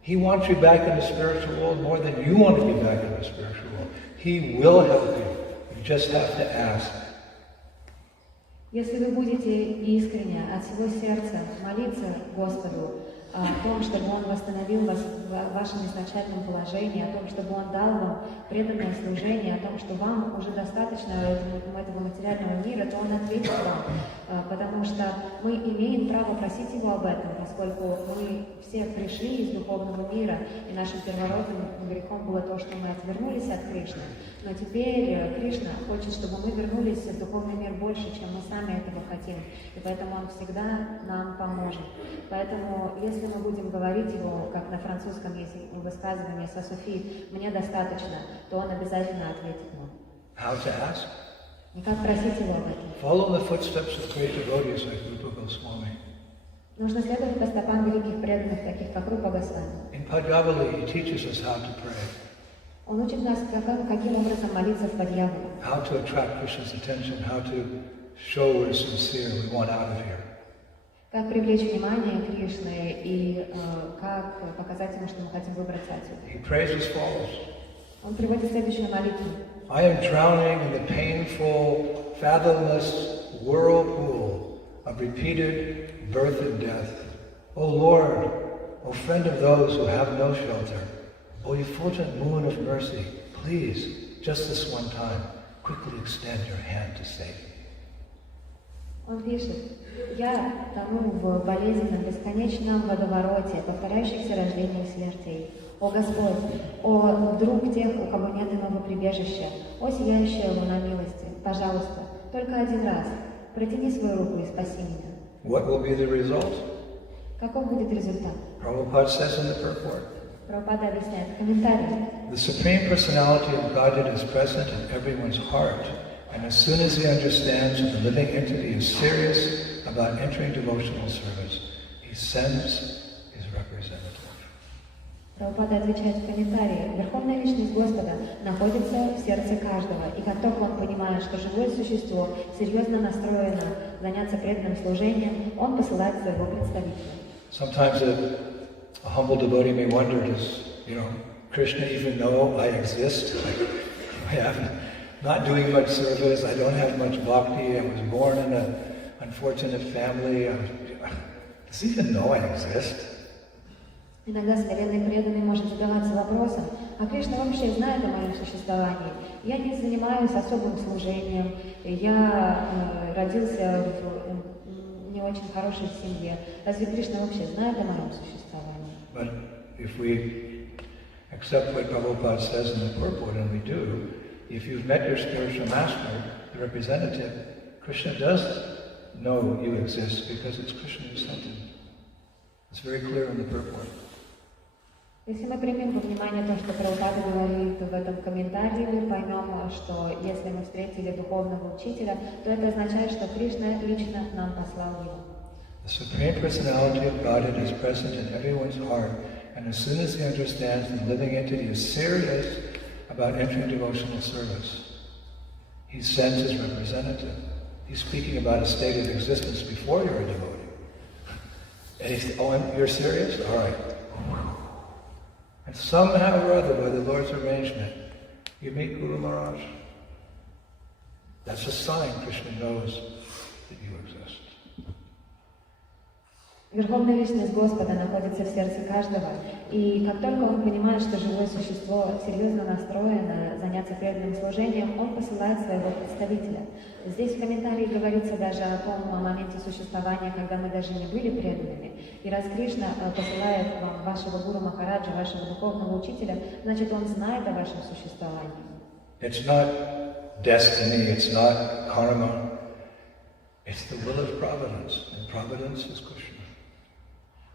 He wants you back in the spiritual world more than you want to be back in the spiritual world. He will help you. You just have to ask. Если вы будете искренне от всего сердца молиться Господу о том, чтобы Он восстановил вас в вашем изначальном положении, о том, чтобы Он дал вам преданное служение, о том, что вам уже достаточно этого материального мира, то Он ответит вам, потому что мы имеем право просить Его об этом, поскольку мы все пришли из духовного мира, и нашим первородным грехом было то, что мы отвернулись от Кришны. Но теперь Кришна хочет, чтобы мы вернулись в духовный мир больше, чем мы сами этого хотим, и поэтому Он всегда нам поможет. Поэтому, если мы будем говорить Его, как на французском есть высказывание «ça suffit», «мне достаточно», то Он обязательно ответит нам. How to ask? не как просить его об этом. Follow the footsteps of great devotees like Rupa Goswami. Нужно следовать по стопам великих преданных, таких как Рупа Госвами. In Padjavali, he teaches us how to pray, Он учит нас, каким образом молиться в Падьявале, how to attract Krishna's attention, how to show we're sincere, we want out of here. как привлечь внимание Кришны и как показать ему, что мы хотим выбраться отсюда. He prays as follows. Он приводит следующую молитву. I am drowning in the painful, fathomless whirlpool of repeated birth and death. O Lord, O friend of those who have no shelter, O effulgent moon of mercy, please, just this one time, quickly extend your hand to save me. Он пишет: «Я тону в болезненном, бесконечном водовороте, повторяющихся рождений и смертей. О Господь, о друг тех, у кого нет иного прибежища, о сияющая луна милости, пожалуйста, только один раз, протяни свою руку и спаси меня». What will be the result? Каков будет результат? Prabhupada says in the purport, Прабхупада объясняет в комментарии. the Supreme Personality of Godhead is present in everyone's heart, and as soon as he understands that the living entity is serious about entering devotional service, he sends his representative. Прабхупада отвечает в комментарии: Верховная Личность Господа находится в сердце каждого, и как только он понимает, что живое существо серьезно настроено заняться преданным служением, он посылает своего представителя. Sometimes a humble devotee may wonder, does, Krishna even know I exist? I am not doing much service, I don't have much bhakti, I was born in an unfortunate family. Does he even know I exist? Иногда смиренный преданный может задаваться вопросом: а Кришна вообще знает о моем существовании? Я не занимаюсь особым служением, я родился в не очень хорошей семье. Разве Кришна вообще знает о моем существовании? But if we accept what Prabhupada says in the purport, and we do, if you've met your spiritual master, the representative, Krishna does know you exist because it's Krishna who sent him. It's very clear in the purport. Если мы примем во внимание то, что Прабхупада говорит в этом комментарии, мы поймем, что если мы встретили духовного учителя, то это означает, что Кришна лично нам послал его. The Supreme Personality of Godhead is present in everyone's heart, and as soon as he understands the living entity is serious about entering devotional service, he sends his representative. He's speaking about a state of existence before you're a devotee. And he says, you're serious? All right. And somehow or other, by the Lord's arrangement, you meet Guru Maharaj. That's a sign Krishna knows that you exist. Верховная Личность Господа находится в сердце каждого, и как только он понимает, что живое существо серьезно настроено заняться преданным служением, он посылает своего представителя. Здесь в комментарии говорится даже о том моменте существования, когда мы даже не были преданными. И раз Кришна посылает вам вашего Гуру Махараджа, вашего духовного учителя, значит, он знает о вашем существовании. It's not destiny, it's not karma, it's the will of providence, and providence is Krishna.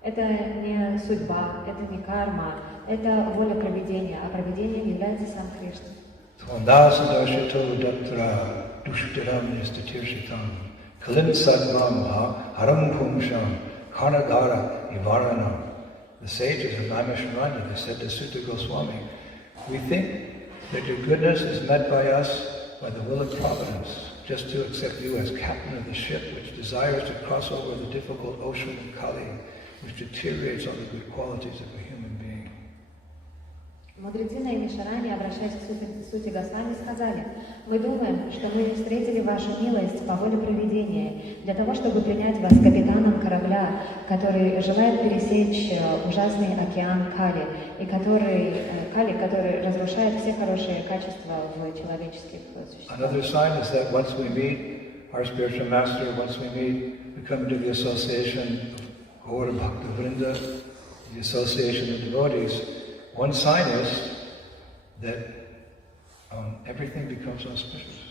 Это не судьба, это не карма, это воля провидения, а провидением является сам Кришна. The sages of Naimisharanya, they said to Sutta Goswami, we think that your goodness is met by us by the will of providence, just to accept you as captain of the ship which desires to cross over the difficult ocean of Kali, which deteriorates all the good qualities of a human being. Мудрецы Наймишарани, обращаясь к Сути Госвами, сказали: мы думаем, что мы встретили вашу милость по воле провидения, для того, чтобы принять вас капитаном корабля, который желает пересечь ужасный океан Кали, и который разрушает все хорошие качества в человеческих существах. Another sign is that once we meet our spiritual master, once we come into the association of Gaura Bhakta Vrinda, the association of devotees, one sign is that everything becomes auspicious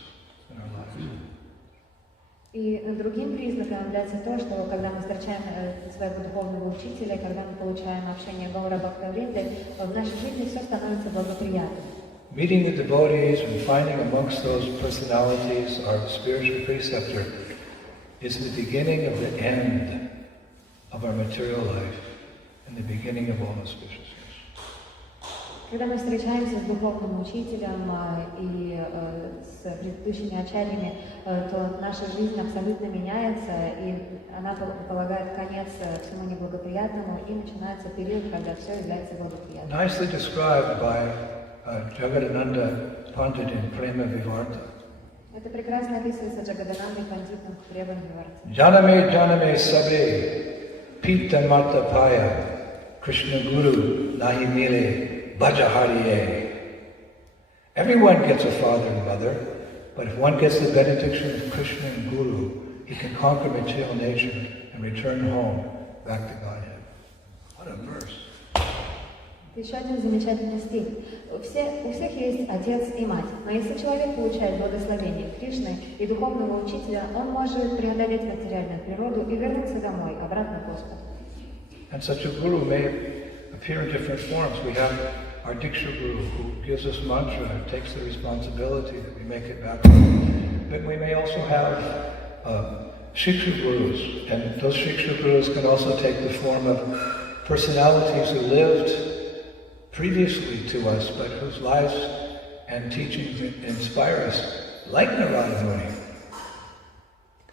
in our lives. И другим признаком является то, что когда мы встречаем своего духовного учителя, когда мы получаем общение Гаура Бхакта Вринды, в нашей жизни все становится благоприятным. meeting the devotees and finding amongst those personalities our spiritual preceptor is the beginning of the end of our material life and the beginning of all auspiciousness. Когда мы встречаемся с духовным учителем и с предыдущими ачарьями, то наша жизнь абсолютно меняется, и она полагает конец всему неблагоприятному, и начинается период, когда все является благоприятным. Nicely described by Jagadananda Pandit in Prema Vivarta. Это прекрасно описывается Джагаданандой Пандитом в Према Виварте. Janame janame sabe pita mata paya Krishna Guru nahi mile bhajahariye. Everyone gets a father and mother, but if one gets the benediction of Krishna and Guru, he can conquer material nature and return home back to Godhead. What a verse. Еще один замечательный стих. У всех есть отец и мать, но если человек получает благословение Кришны и духовного учителя, он может преодолеть материальную природу и вернуться домой, обратно к Господу. And such a guru may appear in different forms. We have our Diksha Guru who gives us mantra and takes the responsibility that we make it back home. But we may also have Shiksha Gurus, and those Shiksha Gurus can also take the form of personalities who lived previously to us, but whose lives and teachings inspire us, like Narada Muni.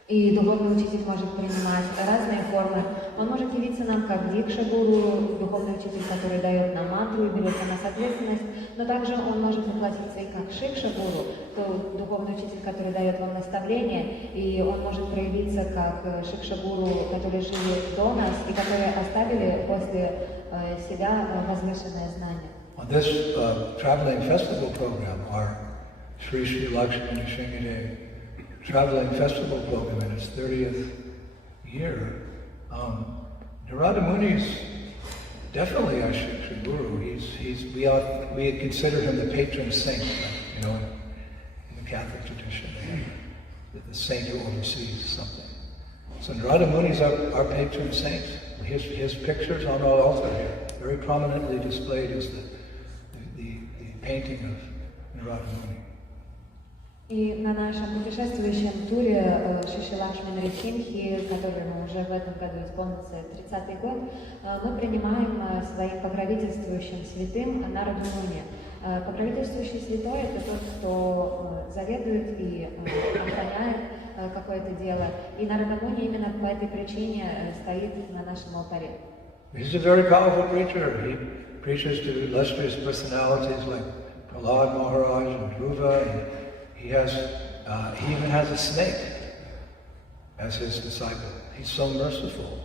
И духовный учитель может принимать разные формы. Он может явиться нам как дикша-гуру, духовный учитель, который дает нам мантру и берет на нас ответственность, но также он может воплотиться и как шикша-гуру, то духовный учитель, который дает вам наставления, и он может проявиться как шикша-гуру, которые жили до нас и которые оставили после себя возвышенное знание. On this traveling festival program, our Sri Lakshmana Sringadev traveling festival program in its 30th year, Narada Muni's definitely our Shri Guru. We consider him the patron saint, you know, in the Catholic tradition, the saint who oversees something. So Narada Muni is our patron saint. His pictures on our altar here, very prominently displayed, is the painting of Narada Muni. И на нашем путешествующем туре Шиши Лакшмана Рисимхи, которому уже в этом году исполнится 30-й год, мы принимаем своим покровительствующим святым Нараду Муни. Покровительствующий святой — это тот, кто заведует и охраняет какое-то дело. И Нарада Муни именно по этой причине стоит на нашем алтаре. He's a very powerful preacher. He preaches to illustrious personalities like Palo-Альто and Dhruva. He even has a snake as his disciple. He's so merciful.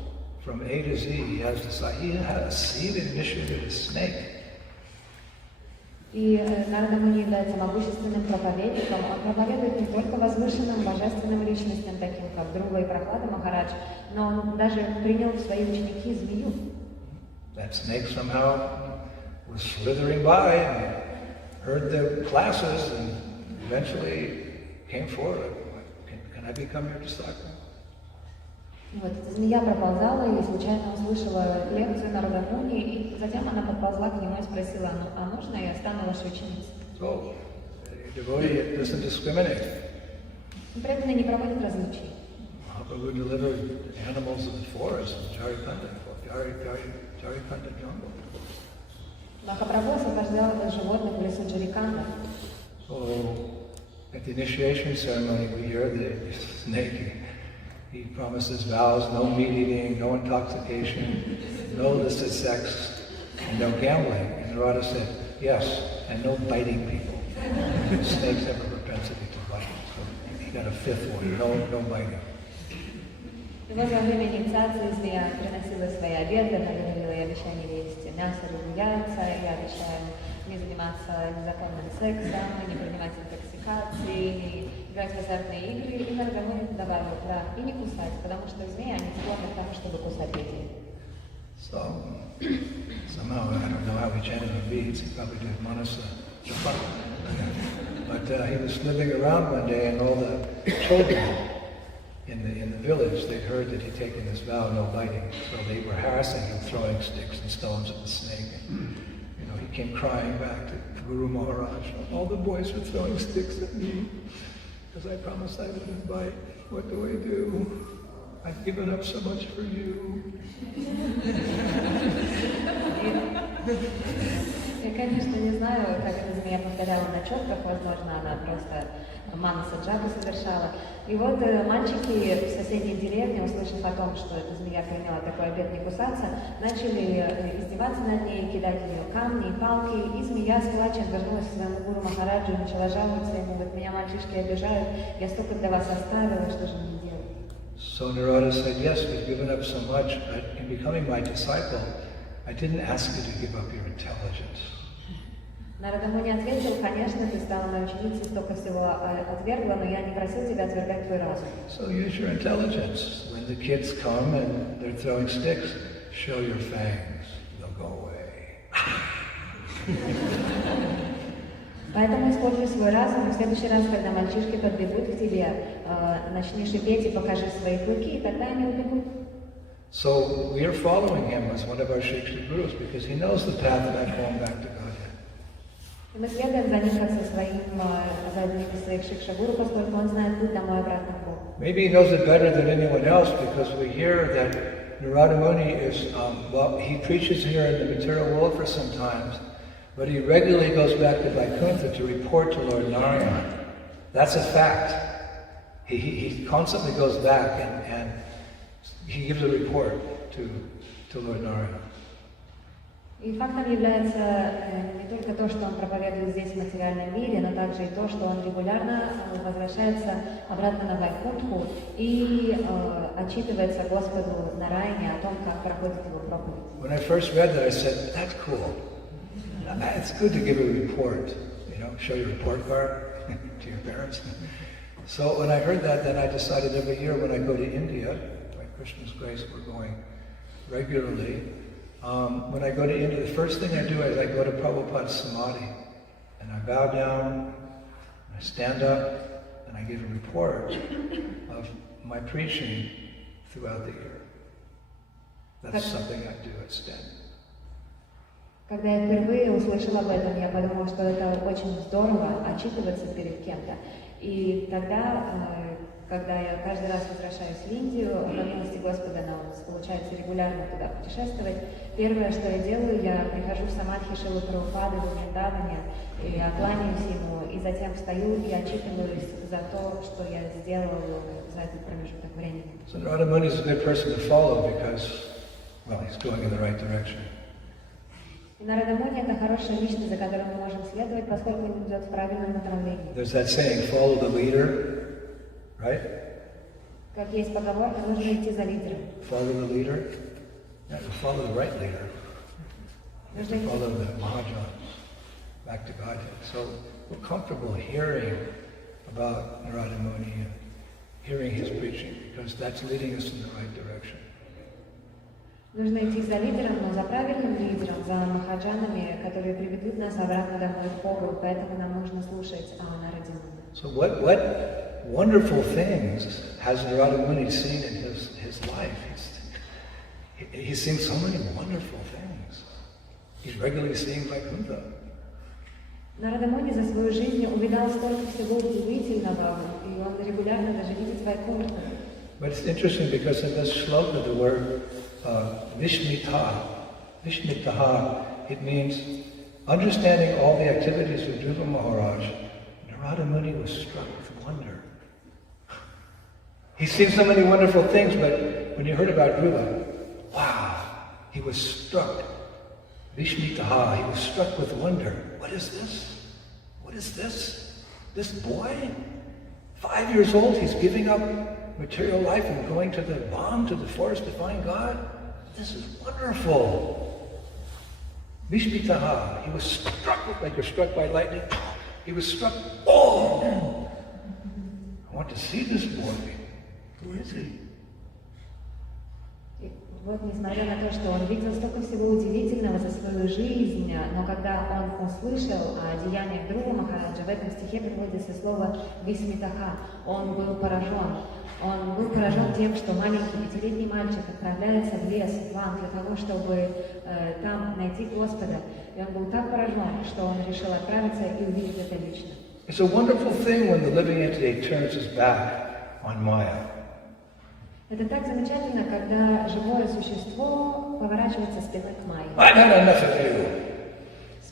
From A to Z, he has a seed-initiated snake. И Нарада Муни является могущественным проповедником. Он проповедует не только возвышенным божественным личностям, таким как Друва и Прохлада Махарадж, но он даже принял в свои ученики змею. That snake somehow was slithering by and heard the classes and eventually came forward. Can I become your disciple? Вот эта змея проползала и случайно услышала лекцию Нарада Муни, и затем она подползла к нему и спросила: а можно я стану вашей ученицей? So, the devotee doesn't discriminate. Преданный не проводит различий. Mahaprabhu delivered animals of the forest in Jharikanda jungle. Махапрабху освобождал животных в лесу Джариканда. So, at the initiation ceremony, we hear the snake. He promises vows: no meat eating, no intoxication, no illicit sex, and no gambling. And Narada said, yes, and no biting people. Snakes have a propensity to bite. So he got a fifth one: no biting. И вот во время инициации змея приносила свои обеты, она говорила: я обещаю не есть мясо или яйца, я обещаю не заниматься незаконным сексом, не принимать интоксикации, не играть в азартные игры. И Нарада Муни добавил: да, и не кусать, потому что змеи, они склонны к тому, чтобы кусать людей. So, somehow, I don't know how he chanted the beads, he probably did Manasa Japa. But he was living around one day, and all the children in the village, they'd heard that he'd taken this vow, no biting. So they were harassing him, throwing sticks and stones at the snake. And, you know, he came crying back to Guru Maharaja. All the boys were throwing sticks at me because I promised I wouldn't bite. What do I do? I've given up so much for you. Я, конечно, не знаю, как эта змея повторяла на четках, возможно, она просто мана-саджату совершала. И вот мальчики в соседней деревне, услышав о том, что эта змея приняла такой обет не кусаться, начали издеваться над ней, кидать в нее камни и палки, и змея с плачем вернулась к своему Гуру Махараджу и начала жаловаться ему: вот меня мальчишки обижают, я столько для вас оставила, что же мне делать? So Narada said, yes, we've given up so much. In becoming my disciple, I didn't ask you to give up your intelligence. Нарада Муни ответил: конечно, ты стала моей ученицей, столько всего отвергла, но я не просил тебя отвергать твой разум. So use your intelligence. When the kids come and they're throwing sticks, show your fangs. They'll go away. Поэтому используй свой разум, и в следующий раз, когда мальчишки подбегут к тебе, начни шипеть и покажи свои клыки, и тогда они убегут. So we are following him as one of our Shiksha gurus because he knows the path back home, back to Godhead. И мы следуем за ним как за одним из своих шикша-гуру, поскольку он знает путь домой обратно в Бог. Maybe he knows it better than anyone else because we hear that Narada Muni is, well, he preaches here in the material world for some times, but he regularly goes back to Vaikuntha to report to Lord Narayana. That's a fact. He constantly goes back and he gives a report to Lord Narayana. И фактом является не только то, что он проповедует здесь в материальном мире, но также и то, что он регулярно возвращается обратно на Вайкунтху и отчитывается Господу Нараяне о том, как проходит его проповедь. When I first read that, I said, that's cool. It's good to give a report, show your report card to your parents. So when I heard that, then I decided every year when I go to India, by Krishna's grace, we're going regularly. When I go to India, the first thing I do is I go to Prabhupada's Samadhi, and I bow down, and I stand up, and I give a report of my preaching throughout the year. That's something I do at Stanton. Когда я впервые услышала об этом, я подумала, что это очень здорово отчитываться перед кем-то. И тогда, когда я каждый раз возвращаюсь в Индию, по милости Господа нам получается регулярно туда путешествовать, первое, что я делаю, я прихожу в самадхи Шрилы Прабхупады в Вриндаване, и кланяюсь ему, и затем встаю и отчитываюсь за то, что я сделал за этот промежуток времени. So Narada Muni is a good person to follow because, well, he's going in the right direction. И Нарада Муни — это хорошая личность, за которой мы можем следовать, поскольку он идет в правильном направлении. There's that saying, follow the leader, right? Как есть поговорка, нужно идти за лидером. Follow the leader, follow the right leader. Follow the Mahajans back to Godhead. So we're comfortable hearing about Narada Muni and hearing his preaching because that's leading us in the right direction. Нужно идти за лидером, но за правильным лидером, за махаджанами, которые приведут нас обратно домой к Богу, поэтому нам нужно слушать о Нараде Муни. So what wonderful things has Narada Muni seen in his life? He's seen so many wonderful things. He's regularly seeing Vaikuntha. Нарада Муни за свою жизнь увидал столько всего удивительного, и он регулярно даже видит Вайкунтху. But it's interesting because in this shloka, the word Vishmitaha, it means understanding all the activities of Dhruva Maharaj. Narada Muni was struck with wonder. He's seen so many wonderful things, but when he heard about Dhruva, wow, he was struck. Vishmitaha, he was struck with wonder. What is this? What is this? This boy? 5 years old, he's giving up material life and going to the forest to find God? This is wonderful. Vishmitaha, he was struck like you're struck by lightning. He was struck, oh! I want to see this boy. Who is he? Вот, несмотря на то, что он видел столько всего удивительного за свою жизнь, но когда он услышал о деяниях Гуру Махараджа, в этом стихе приводится слово «висмитаха», он был поражен. Он был поражен тем, что маленький 5-летний мальчик отправляется в лес, в лан, для того, чтобы там найти Господа. И он был так поражен, что он решил отправиться и увидеть это лично. It's a wonderful thing when the living entity turns his back on Maya. Это так замечательно, когда живое существо поворачивается спиной к Майе. I've had enough of you.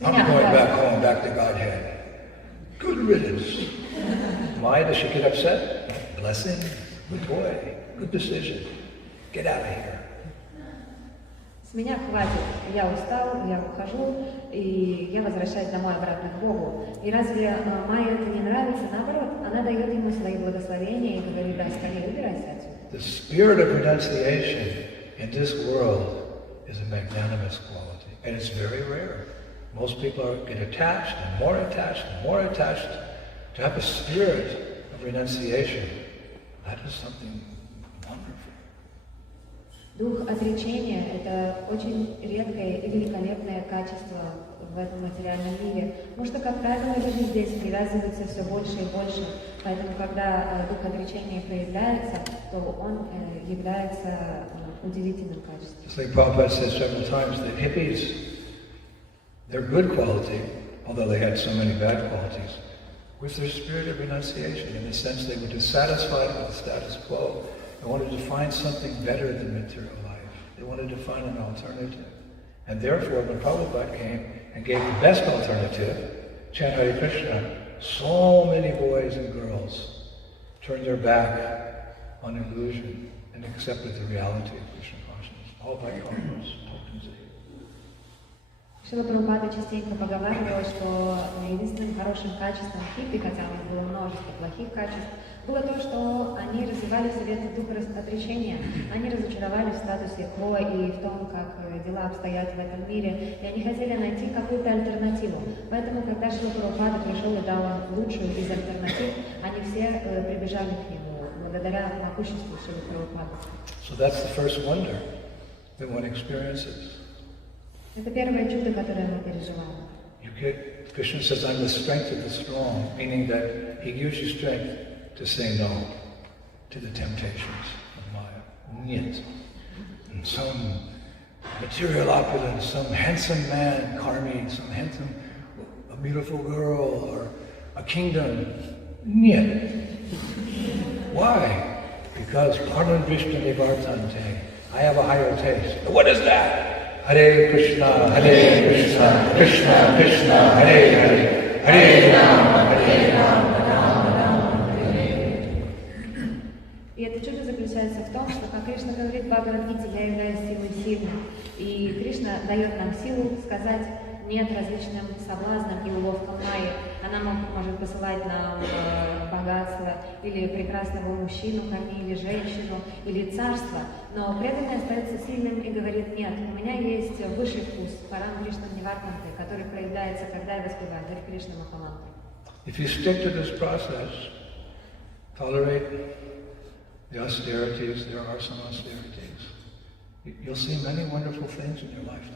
I'm going back home, back to Godhead. Good riddance. Maya, does she get upset? Blessing. Good boy. Good decision. Get out of here. С меня хватит. Я устал, я ухожу, и я возвращаюсь домой обратно к Богу. И разве Майе это не нравится? Наоборот, она дает ему свои благословения и говорит: да, скорее убирайся отсюда. The spirit of renunciation in this world is a magnanimous quality, and it's very rare. Most people get attached and more attached and more attached. To have a spirit of renunciation, that is something wonderful. Дух отречения – это очень редкое и великолепное качество в этом материальном мире. Потому что, как правило, люди здесь привязываются все больше и больше. Поэтому, когда дух отречения проявляется, то он является удивительным качеством. Like Prabhupada said several times, the hippies, their good quality, although they had so many bad qualities, was their spirit of renunciation, in the sense they were dissatisfied with the status quo. They wanted to find something better than material life. They wanted to find an alternative. And therefore, when Prabhupada came and gave the best alternative, chant Hare Krishna, so many boys and girls turned their back on illusion and accepted the reality of Krishna consciousness, all by karmas, tokens. Шрила Прабхупада частенько поговаривала, что единственным хорошим качеством хиппи, хотя у них было множество плохих качеств, было то, что они развивали в себе этот дух отречения. Они разочаровались в статусе кво и в том, как дела обстоят в этом мире, и они хотели найти какую-то альтернативу. Поэтому, когда Шрила Прабхупада пришел и дал им лучшую из альтернатив, они все прибежали к нему, благодаря могуществу Шрилы Прабхупады. So that's the first wonder that one experiences. Это первое чудо, которое мы переживаем. Krishna says, I'm the strength of the strong, meaning that he gives you strength to say no to the temptations of Maya. Niet. And some material opulence, some handsome man, karmi, some handsome, a beautiful girl, or a kingdom. Niet. Why? Because param drishta nivartante. I have a higher taste. What is that? Hare Krishna, Krishna, Krishna, Hare Hare, Hare Rama, Rama, Rama, Hare. И это чудо заключается в том, что, как Кришна говорит в Бхагавад-гите, я являюсь силой сильной. И Кришна дает нам силу сказать нет различным соблазнам и уловкам Майи. Она может посылать нам богатство, или прекрасного мужчину, или женщину, или царство. Но преданный остается сильным и говорит, нет, у меня есть высший вкус, парам Кришна Нивартанты, который проявляется, когда я воспеваю Харе Кришна Махамантру. If you stick to this process, tolerate the austerities, there are some austerities, you'll see many wonderful things in your lifetime.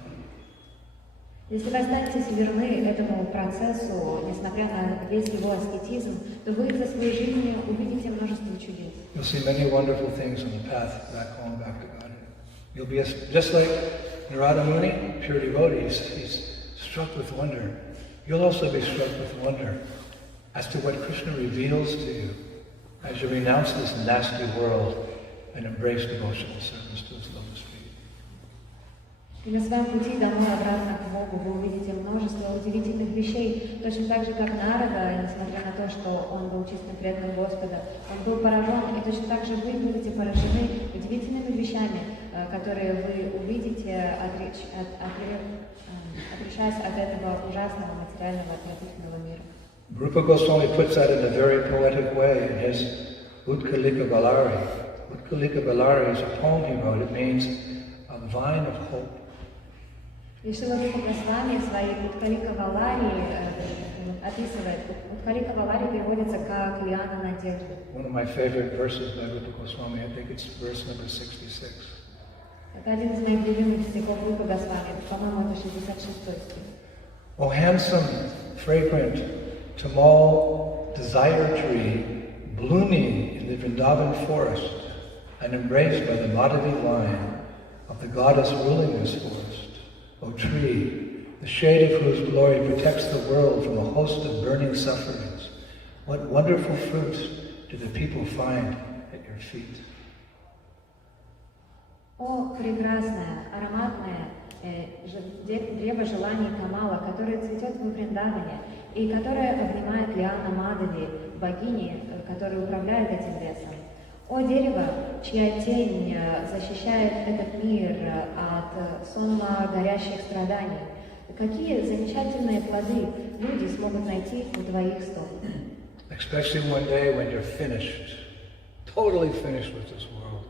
Если вы останетесь верны этому процессу, несмотря на весь его аскетизм, то вы за свою жизнь увидите множество чудес. You'll see many wonderful things on the path back home, back to God. You'll be just like Narada Muni, pure devotee. He's struck with wonder. You'll also be struck with wonder as to what Krishna reveals to you as you renounce this nasty world and embrace devotional service to His lotus feet. И на своем пути домой обратно к Богу вы увидите множество удивительных вещей, точно так же, как Нарада, несмотря на то, что он был чистым преданным Господа, он был поражен, и точно так же вы будете поражены удивительными вещами, которые вы увидите, отречаясь от этого ужасного материального отвратительного мира. Rupa Goswami puts that in a very poetic way in his Utkalika Balari. Utkalika Balari is a poem he wrote. It means a vine of hope. И Шрила Рупа Госвами в своей Уткалика Валари описывает. Уткалика Валари переводится как лиана надежды. One of my favorite verses by Rupa Goswami, I think it's verse number 66. Это один из моих любимых стихов Рупы Госвами, по-моему, это 66-й стих. O handsome, fragrant, Tamal desire tree, blooming in the Vrindavan forest, and embraced by the Madhavi line of the goddess ruling this forest. O tree, the shade of whose glory protects the world from a host of burning sufferings, what wonderful fruits do the people find at your feet? О, прекрасное, ароматное древо желаний Камала, которое цветет в Вриндаване и которое обнимает лиана Мадхави, богини, которая управляет этим лесом. О, дерево, чья тень защищает этот мир от сонма горящих страданий. Какие замечательные плоды люди смогут найти у твоих стоп. Especially one day when you're finished, totally finished with this world,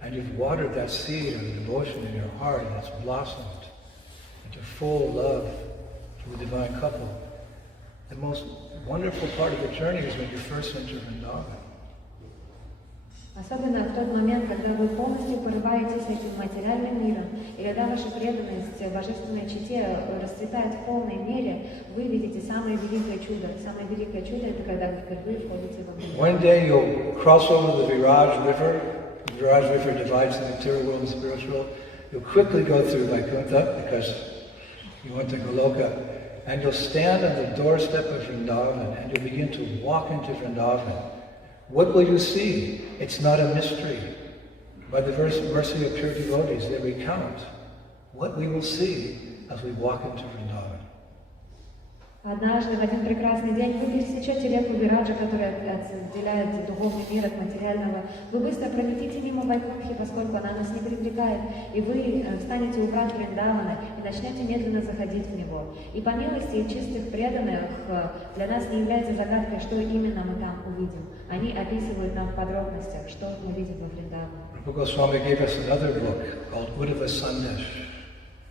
and you've watered that seed of devotion in your heart and it's blossomed into full love for the divine couple. The most wonderful part of the journey is when you first enter Vrindavan. Особенно в тот момент, когда вы полностью порываетесь этим материальным миром, и когда ваша преданность божественной чите расцветает в полной мере, вы видите самое великое чудо. Самое великое чудо — это когда вы впервые входите в Вриндаван. One day you'll cross over the Viraj River. The Viraj River divides the material world and the spiritual world. You'll quickly go through Vaikuntha because you want to Goloka, and you'll stand on the doorstep of Vrindavan and you'll begin to walk into Vrindavan. What will you see? It's not a mystery. By the mercy of pure devotees, they recount what we will see as we walk into Vrindavan. Однажды, в один прекрасный день, вы пересечете реку Вираджа, которая отделяет духовный мир от материального. Вы быстро пролетите мимо Вайкунхи, поскольку она нас не привлекает, и вы встанете у врат Вриндавана и начнете медленно заходить в него. И по милости чистых преданных для нас не является загадкой, что именно мы там увидим. Они описывают нам в подробностях, что мы видим во Вриндаване. Rupa Goswami gave us another book called Uddhava Sandesh.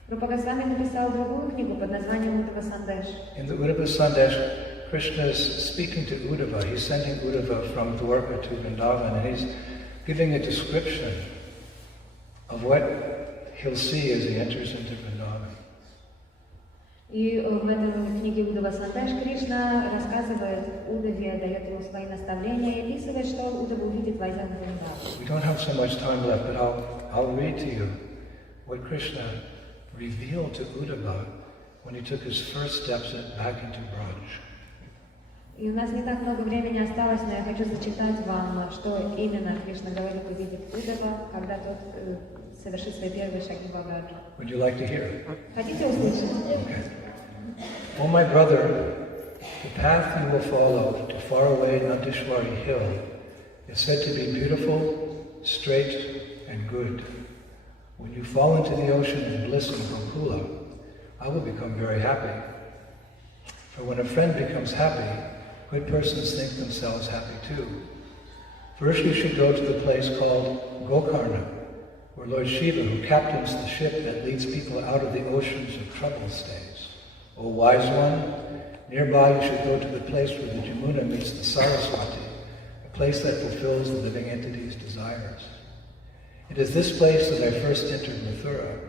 Рупа Госвами написал другую книгу под названием Уddhava Sandesh. In the Uddhava Sandesh, Krishna is speaking to Uddhava. He's sending Uddhava from Dwarka to Vrindavan, and he's giving a description of what he'll see as he enters into Vrindavan. И в этой книге Уddhava Sandesh Кришна рассказывает Удаве, дает ему свои наставления и описывает, что Удава увидит, войдя в Вриндаван. We don't have so much time left, but I'll read to you what Krishna revealed to Uddhava when he took his first steps back into Braj. И у нас не так много времени осталось, но я хочу зачитать вам, что именно Кришна говорит увидит Уддава, когда тот совершит свои первые шаги в Браджу. Would you like to hear it? Хотите услышать? Okay. Oh, my brother, the path you will follow to faraway Nandishwari hill is said to be beautiful, straight, and good. When you fall into the ocean of bliss in Gokula, I will become very happy. For when a friend becomes happy, good persons think themselves happy too. First you should go to the place called Gokarna, where Lord Shiva, who captains the ship that leads people out of the oceans of trouble, stays. O wise one, nearby you should go to the place where the Jamuna meets the Saraswati, a place that fulfills the living entity's desires. It is this place that I first entered Mathura.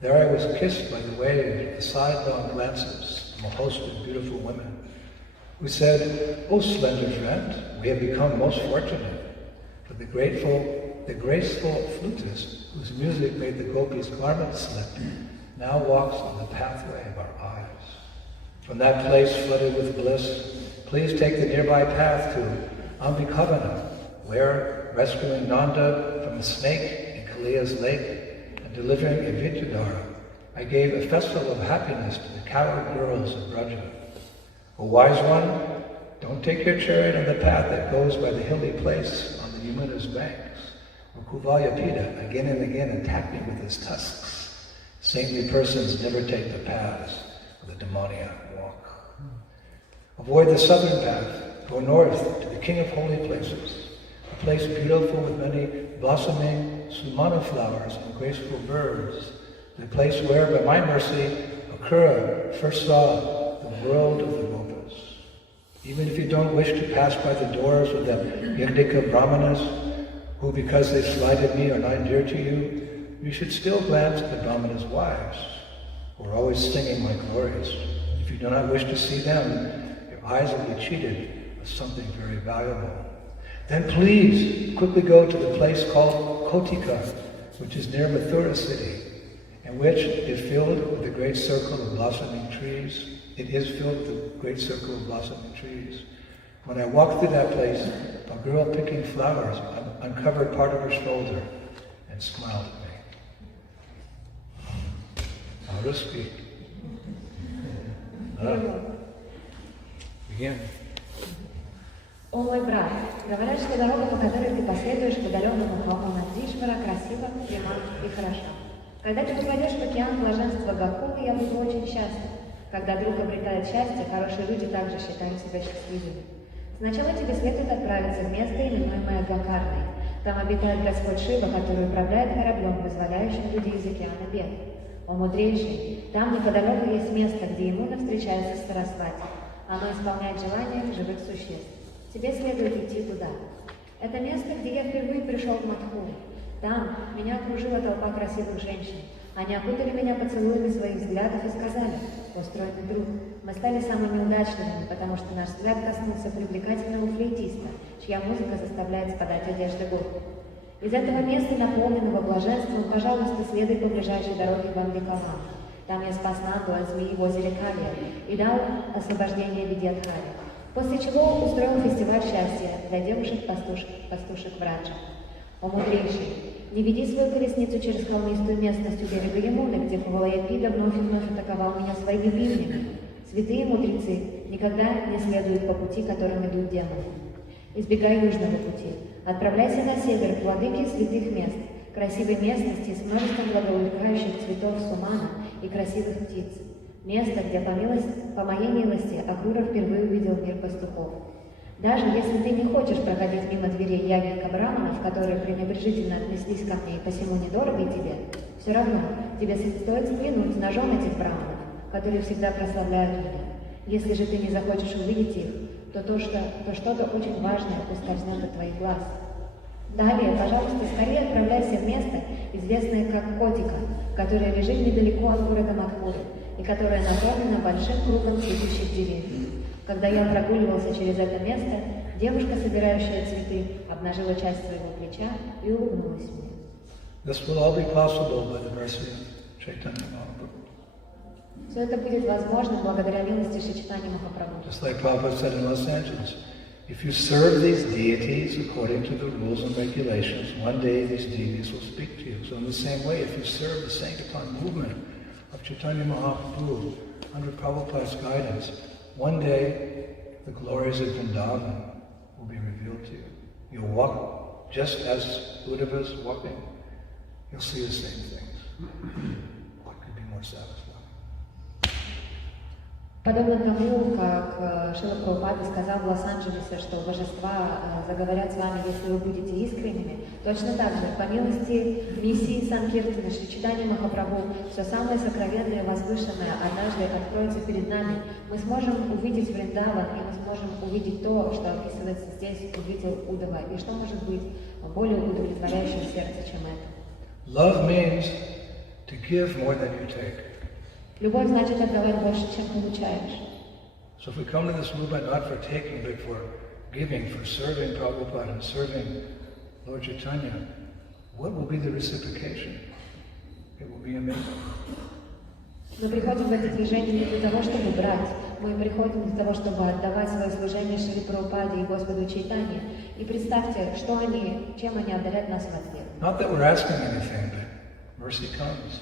There I was kissed by the waves, the sidelong glances from a host of beautiful women, who said, "O slender friend, we have become most fortunate, for the graceful flutist, whose music made the gopis' garments slip, now walks on the pathway of our eyes. From that place flooded with bliss, please take the nearby path to Ambikavana, where, rescuing Nanda from the snake in Kaliya's lake and delivering a Vidyadhara, I gave a festival of happiness to the coward girls of Braja. O wise one, don't take your chariot on the path that goes by the hilly place on the Yamuna's banks, where Kuvalyapida again and again attacked me with his tusks. Saintly persons never take the paths of the demoniac walk. Avoid the southern path, go north to the king of holy places, a place beautiful with many blossoming sumana flowers and graceful birds, the place where, by my mercy, Akura first saw the world of the Gopas. Even if you don't wish to pass by the doors of the Yagdika Brahmanas, who because they slighted me are not dear to you, you should still glance at the Brahmana's wives, who are always singing my glories. If you do not wish to see them, your eyes will be cheated with something very valuable. Then please quickly go to the place called Kotika, which is near Mathura city, and which is filled with a great circle of blossoming trees. It is filled with a great circle of blossoming trees. When I walked through that place, a girl picking flowers uncovered part of her shoulder and smiled at me. How to speak. Begin. О мой брат, говорят, что дорога, по которой ты последуешь к удаленному холму Надзишвара, красива, пряма и хороша. Когда ты попадешь в океан блаженства Гакулы, я буду очень счастлив. Когда друг обретает счастье, хорошие люди также считают себя счастливыми. Сначала тебе следует отправиться в место, именуемое Гакарной. Там обитает Господь Шива, который управляет кораблем, вызволяющим людей из океана бед. О мудрейший, там неподалеку есть место, где Ямуна встречается с Сарасвати. Оно исполняет желания живых существ. Тебе следует идти туда. Это место, где я впервые пришел в Мадхуру. Там меня окружила толпа красивых женщин. Они окутали меня поцелуями своих взглядов и сказали: «О, стройный друг, мы стали самыми удачливыми, потому что наш взгляд коснулся привлекательного флейтиста, чья музыка заставляет спадать одежды гор. Из этого места, наполненного блаженством, пожалуйста, следуй по ближайшей дороге в Амбикаван. Там я спас Нанду от змеи в озере Калия и дал освобождение Видьядхаре. После чего устроил фестиваль счастья для девушек-пастушек в Раджа. О мудрейший, не веди свою колесницу через холмистую местность у берега Ямуны, где Пало-Альто вновь и вновь атаковал меня своими бивнями. Святые мудрецы никогда не следуют по пути, которым идут демоны. Избегай южного пути. Отправляйся на север, к владыке святых мест, красивой местности с множеством благоухающих цветов сумана и красивых птиц. Место, где по моей милости Акура впервые увидел мир пастухов. Даже если ты не хочешь проходить мимо дверей ягника браманов, которые пренебрежительно отнеслись ко мне и посему недорого тебе, все равно тебе стоит взглянуть на жен этих браманов, которые всегда прославляют меня. Если же ты не захочешь увидеть их, то что-то очень важное ускользнет от твоих глаз. Далее, пожалуйста, скорее отправляйся в место, известное как Котика, которое лежит недалеко от города Мадхуры и которое наполнено большим кругом цветущих деревьев. Когда я прогуливался через это место, девушка, собирающая цветы, обнажила часть своего плеча и улыбнулась мне. This will all be possible by the mercy of Chaitanya Mahaprabhu. Все это будет возможно благодаря милости Шри Чайтаньи Махапрабху. Just like Prabhupada said in Los Angeles, if you serve these deities according to the rules and regulations, one day these deities will speak to you. So in the same way, if you serve the Sankirtan movement of Chaitanya Mahaprabhu under Prabhupada's guidance, one day the glories of Vrindavan will be revealed to you. You'll walk just as Uddhava is walking. You'll see the same things. What could be more satisfying? Подобно тому, как Шрила Прабхупада сказал в Лос-Анджелесе, что божества заговорят с вами, если вы будете искренними, точно так же, по милости миссии Санкиртана Шри Чайтаньи Махапрабху, все самое сокровенное и возвышенное однажды откроется перед нами. Мы сможем увидеть Вриндаван, и мы сможем увидеть то, что описывается здесь, увидел Уddhava, и что может быть более удовлетворяющим сердце, чем это. Love means to give more than you take. Любовь значит отдавать больше, чем получаешь. So if we come to this movement not for taking, but for giving, for serving Prabhupada and serving Lord Chaitanya, what will be the reciprocation? It will be amazing. Мы приходим в это движение не для того, чтобы брать. Мы приходим для того, чтобы отдавать свое служение Шриле Прабхупаде и Господу Чайтанье. И представьте, чем они одарят нас в ответ. Not that we're asking anything, but mercy comes.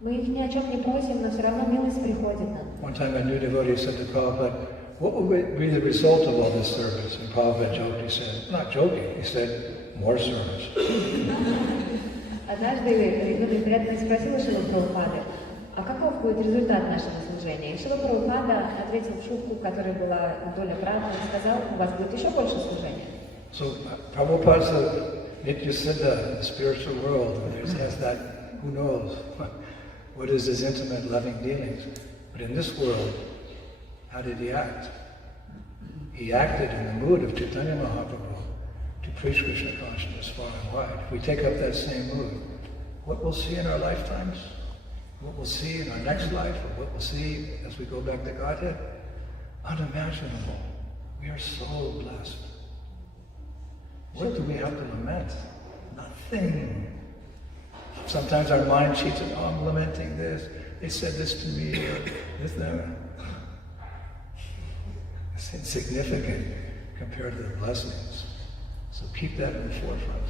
Мы их ни о чем не просим, но все равно милость приходит нам. One time a new devotee said to Prabhupada, what will be the result of all this service? And Prabhupada joked, he said, not joking, he said, more service. Однажды один преданный спросил у Шрилы Прабхупады, а каков будет результат нашего служения? И Шрила Прабхупада ответил в шутку, в которой была доля правды, и сказал, у вас будет еще больше служения. So Prabhupada said, Nitya Siddha in the spiritual world, when he says that, who knows what is his intimate loving dealings? But in this world, how did he act? He acted in the mood of Chaitanya Mahaprabhu to preach Krishna consciousness far and wide. If we take up that same mood, what we'll see in our lifetimes, what we'll see in our next life, or what we'll see as we go back to Godhead, unimaginable. We are so blessed. What do we have to lament? Nothing. Sometimes our mind cheats us, I'm lamenting this. They said this to me, or this, that. It's insignificant compared to the blessings. So keep that in the forefront.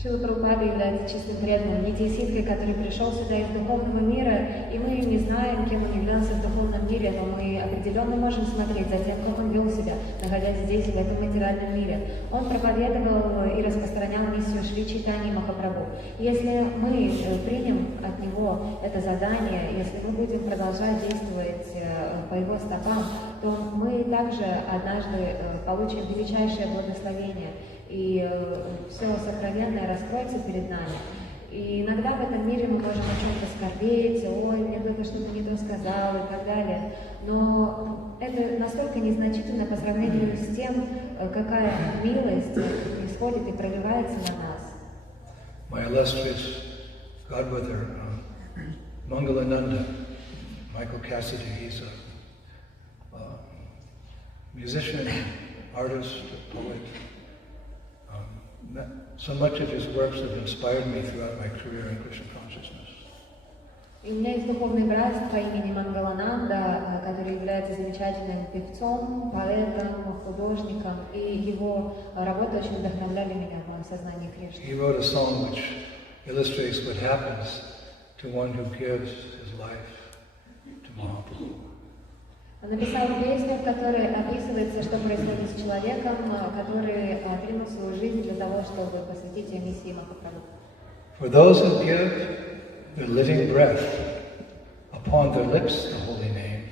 Шрила Прабхупада является чистым преданным, нитья-ситхой, который пришел сюда из духовного мира, и мы не знаем, кем он являлся в духовном мире, но мы определенно можем смотреть за тем, как он вел себя, находясь здесь, в этом материальном мире. Он проповедовал и распространял миссию Шри Чайтаньи Махапрабху. Если мы примем от него это задание, если мы будем продолжать действовать по его стопам, то мы также однажды получим величайшее благословение. И все сокровенное раскроется перед нами. И иногда в этом мире мы можем о чем-то скорбеть, ой, мне кто-то что-то не то сказал и так далее. Но это настолько незначительно по сравнению с тем, какая милость исходит и проливается на нас. My illustrious godbrother, Mangalananda, Michael Cassidy, he's a musician, artist, poet. So much of his works have inspired me throughout my career in Krishna consciousness. И у меня есть духовный брат по имени Мангалананда, который является замечательным певцом, поэтом, художником, и его работы очень вдохновляли меня в сознании Кришны. He wrote a song which illustrates what happens to one who gives his life to Mahaprabhu. Он написал песню, в которой описывается, что происходит с человеком, который отринула свою жизнь для того, чтобы посвятить ее миссии Махапрабху. For those who give their living breath, upon their lips the holy name,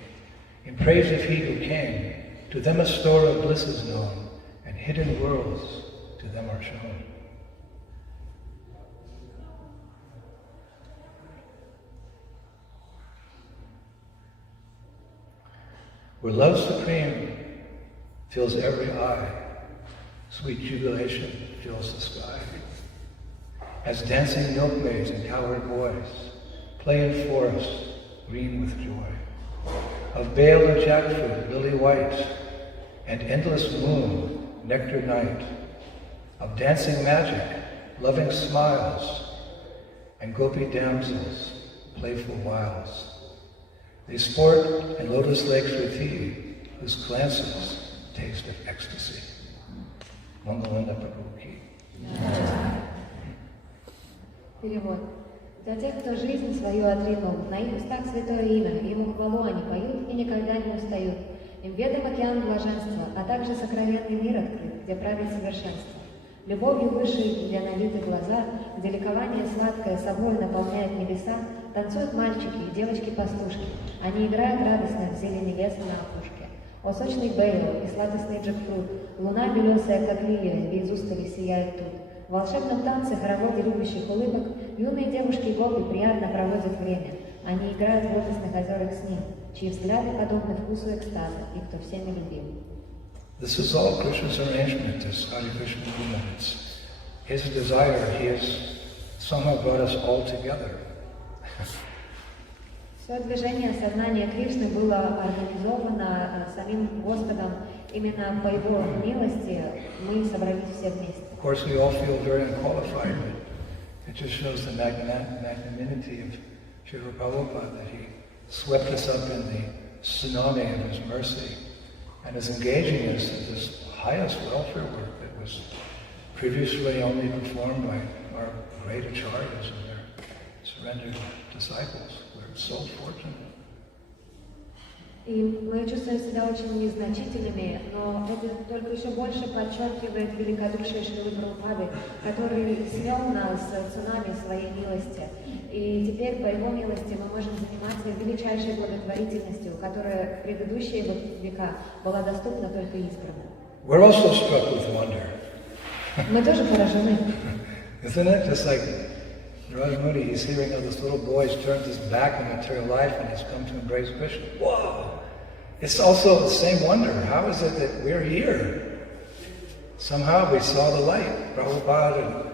in praise of he who came, to them a store of bliss is known, and hidden worlds to them are shown. Where love supreme fills every eye, sweet jubilation fills the sky. As dancing milkmaids and cowherd boys play in forests green with joy, of bale and jackfruit lily white, and endless moon, nectar night, of dancing magic, loving smiles, and gopi damsels, playful wiles. They sport in lotus lakes with thee, whose glances taste of ecstasy. Mangalanda Prabhu ki. Перевод. Для тех, кто жизнь свою отринул, на их устах святое имя, ему хвалу они поют и никогда не устают. Им ведом океан блаженства, а также сокровенный мир открыт, где правит совершенство. Любовью выше, где налиты глаза, где ликование сладкое собой наполняет небеса, танцуют мальчики и девочки-пастушки. Они играют радостно в зелени леса на опушке. О сочный бейл и сладостный джекфрут, луна белесая, как лилия, без устали сияет тут. В волшебном танце хороводе любящих улыбок юные девушки и гопи приятно проводят время. Они играют в лотосных озерах с ним, чьи взгляды подобны вкусу экстаза, и кто всеми любим. This is all Krishna's arrangement, this Hare Krishna movement. It's his desire. He has somehow brought us all together. Все движение сознания Кришны было организовано самим Господом. Именно по его милости мы собрались все вместе. Of course, we all feel very unqualified, but it just shows the magnanimity of Srila Prabhupada that he swept us up in the tsunami of his mercy and is engaging us in this highest welfare work that was previously only performed by our great acharyas and their surrendered disciples. We're so fortunate. И мы чувствуем себя очень незначительными, но это только еще больше подчеркивает великодушие Шрилы Прабхупады, который смел нас цунами своей милости. И теперь по его милости мы можем заниматься величайшей благотворительностью, которая в предыдущие века была доступна только избранным. We're also struck with wonder. Мы тоже поражены. Isn't it? Just like Narada Muni, he's hearing how this little boy's turned his back on material life and he's come to embrace Krishna. Whoa! It's also the same wonder. How is it that we're here? Somehow we saw the light. Prabhupada and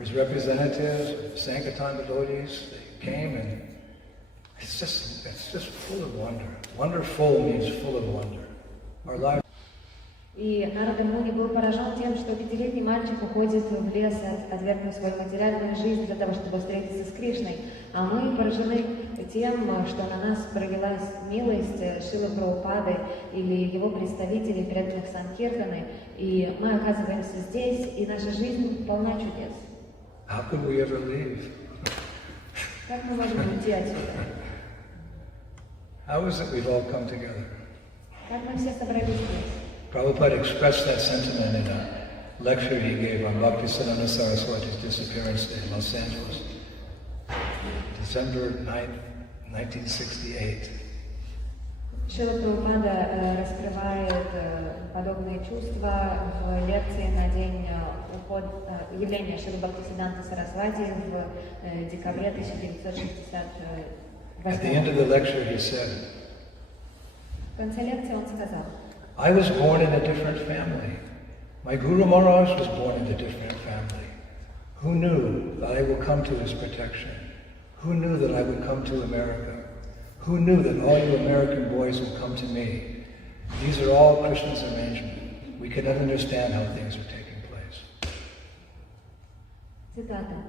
his representatives, Sankirtan devotees, they came, and it's just full of wonder. Wonderful means full of wonder. Our life. И Нарада Муни был поражен тем, что 5-летний мальчик уходит в лес, отвергнув свою материальную жизнь для того, чтобы встретиться с Кришной. А мы поражены тем, что на нас пролилась милость Шрилы Прабхупады или его представителей, преданных Санкиртаны, и мы оказываемся здесь, и наша жизнь полна чудес. How could we ever leave? Как мы можем уйти отсюда? How is it we've all come together? Как мы все собрались здесь? Prabhupada expressed that sentiment in a lecture he gave on Bhaktisiddhanta Saraswati's disappearance day in Los Angeles, December 9, 1968. Шрила Прабхупада раскрывает подобные чувства в лекции на день явления Шрилы Бхактисиддханты Сарасвати в декабре 1968. At the end of the lecture he said, в конце лекции он сказал, I was born in a different family. My Guru Maharaj was born in a different family. Who knew that I will come to his protection? Who knew that I would come to America? Who knew that all you American boys will come to me? These are all Krishna's arrangements. We cannot understand how things are taking place. Цитата.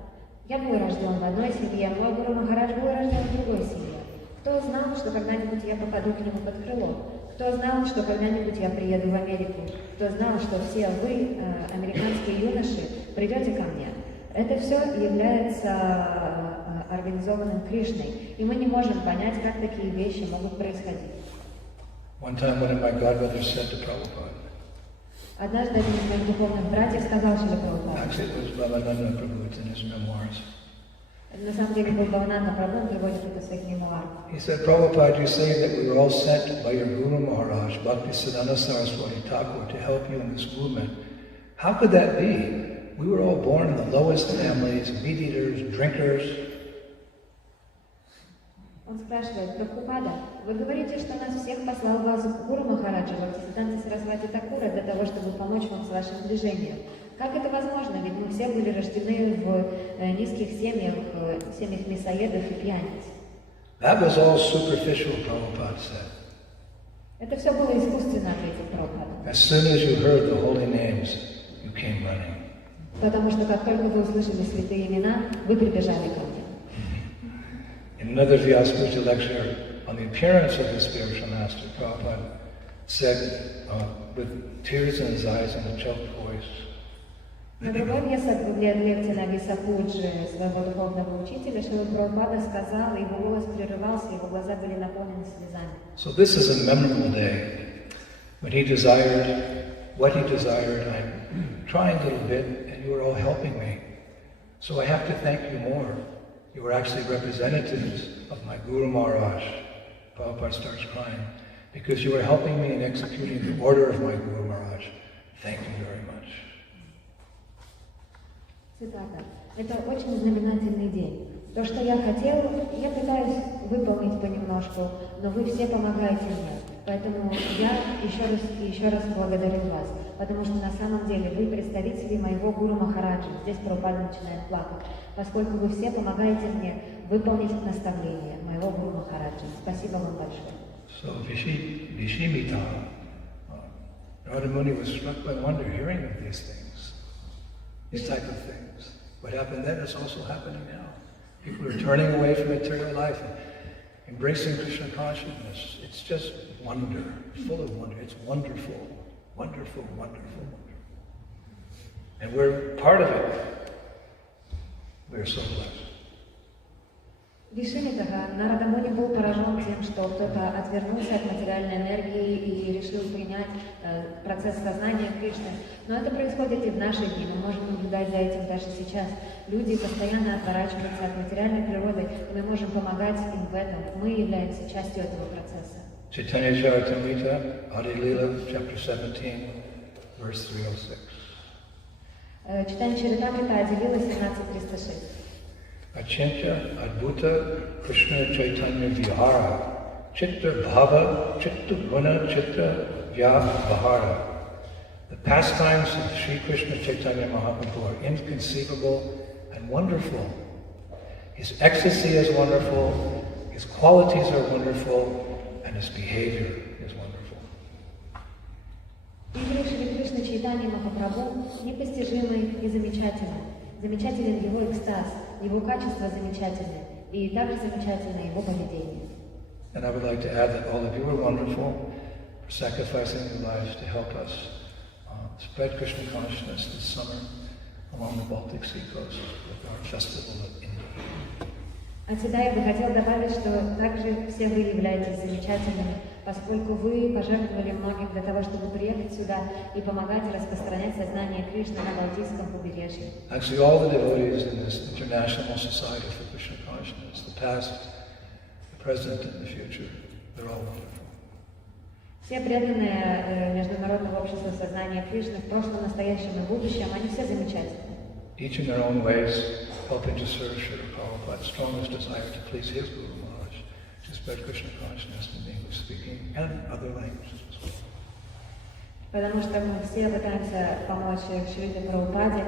«Я был рожден в одной семье, мой Гуру Махарадж был рожден в другой семье. Кто знал, что когда-нибудь я попаду к нему под крыло? Кто знал, что когда-нибудь я приеду в Америку? Кто знал, что все вы, американские юноши, придете ко мне?» Это все является организованным Кришной, и мы не можем понять, как такие вещи могут происходить. One time one of my godbrothers said to Prabhupada, Однажды один из моих духовных братьев сказал Шриле Прабхупаде, actually it was Bhavananda Prabhu, it's in his memoirs. На самом деле был Бхавананда Прабху, он приводит это в своих мемуарах. He said, Prabhupada, you say that we were all sent by your Guru Maharaj, Bhaktisiddhanta Saraswati Thakur, to help you in this movement. How could that be? We were all born in the lowest families, meat eaters, drinkers. Он спрашивает, Прабхупада, вы говорите, что нас всех послал вас Гуру Махараджа, Бхактисиддханта Сарасвати Такура, для того, чтобы помочь вам с вашим движением. Как это возможно? Ведь мы все были рождены в низких семьях, семьях мясоедов и пьяниц. That was all superficial, Prabhupada said. Это все было искусственно, ответил Прабхупада. As soon as you heard the holy names, you came running. Потому что как только вы услышали святые имена, вы прибежали ко мне. In another Vyasa lecture on the appearance of the spiritual master, Prabhupada said, with tears in his eyes and a choked voice, На другой лекции на Висапуджи своего духовного учителя Шрила Прабхупада сказал, его голос прерывался, его глаза были наполнены слезами. So this is a memorable day when he desired what he desired. I'm trying a little bit, and you are all helping me. So I have to thank you more. You were actually representatives of my Guru Maharaj. Prabhupada starts crying because you were helping me in executing the order of my Guru Maharaj. Thank you very much. Цитата. Это очень знаменательный день. То, что я хотел, я пытаюсь выполнить понемножку, но вы все помогаете мне. Поэтому я еще раз благодарю вас, потому что на самом деле вы представители моего Гуру Махараджа. Здесь Прабхупада начинает плакать, поскольку вы все помогаете мне выполнить наставление моего Гуру Махараджа. Спасибо вам большое. So Vishimita, Radha Muni was struck by wonder hearing of these things, these type of things. What happened then is also happening now. People are turning away from material life and embracing Krishna consciousness. It's just wonder, full of wonder. It's wonderful, wonderful, wonderful, wonderful. And we're part of it. We're so blessed. Вишимитага, Нарада Муни был поражен тем, что кто-то отвернулся от материальной энергии и решил принять процесс сознания Кришны. Но это происходит и в наши дни. Мы можем наблюдать за этим даже сейчас. Люди постоянно отворачиваются от материальной природы, и мы можем помогать им в этом. Мы являемся частью этого процесса. Chaitanya Charitamrita, Adi Lila, chapter 17, verse 306. Читание Чаритамрита, Ади Лила, 17.306. Achintya Adbhuta Krishna Chaitanya Vihara Chitta Bhava Chitta Guna Chitta Vyavahara. The pastimes of Sri Krishna Chaitanya Mahaprabhu are inconceivable and wonderful. His ecstasy is wonderful, his qualities are wonderful, and his behavior is wonderful. Игры Шри Кришны Чайтанья Махапрабху непостижимы и замечательны. Замечателен его экстаз, его качества замечательны, и также замечательно его поведение. And I would like to add that all of you are wonderful for sacrificing your lives to help us spread Krishna consciousness this summer along the Baltic Sea coast with our festival of India. От себя я бы хотел добавить, что также все вы являетесь замечательными, поскольку вы пожертвовали многим для того, чтобы приехать сюда и помогать распространять сознание Кришны на Балтийском побережье. Actually, all the devotees in this international society for Krishna consciousness, the past, the present, and the future, they're all wonderful. Все преданные Международного общества сознания Кришны в прошлом, настоящем и будущем, они все замечательны. Each in their own ways, helping to serve Srila Prabhupada's strongest desire to please his Guru Maharaj, to spread Krishna consciousness in English speaking and other languages as well. Потому что мы все пытаемся помочь Шриле Прабхупаде,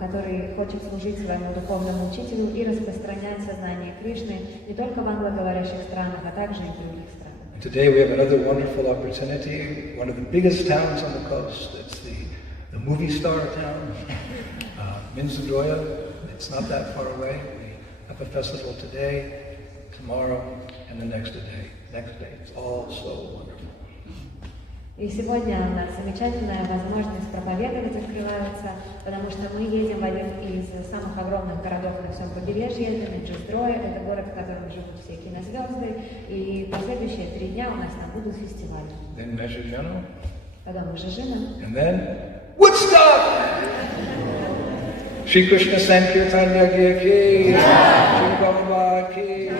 который хочет служить своему духовному учителю и распространять сознание Кришны не только в англоговорящих странах, а также и в других странах. Today we have another wonderful opportunity, one of the biggest towns on the coast. It's the movie star town, Minsadroya. It's not that far away. We have a festival today, tomorrow, and the next day. It's all so wonderful. И сегодня у нас замечательная возможность проповедовать открывается, потому что мы едем в один из самых огромных городов на всем побережье, это Минджестроя, это город, в котором живут все кинозвезды, и последующие 3 дня у нас там будут фестивали. Потом Жижина. And then Woodstock! Shri Krishna Sankirtanya Ki, Shri Prabhupada Ki.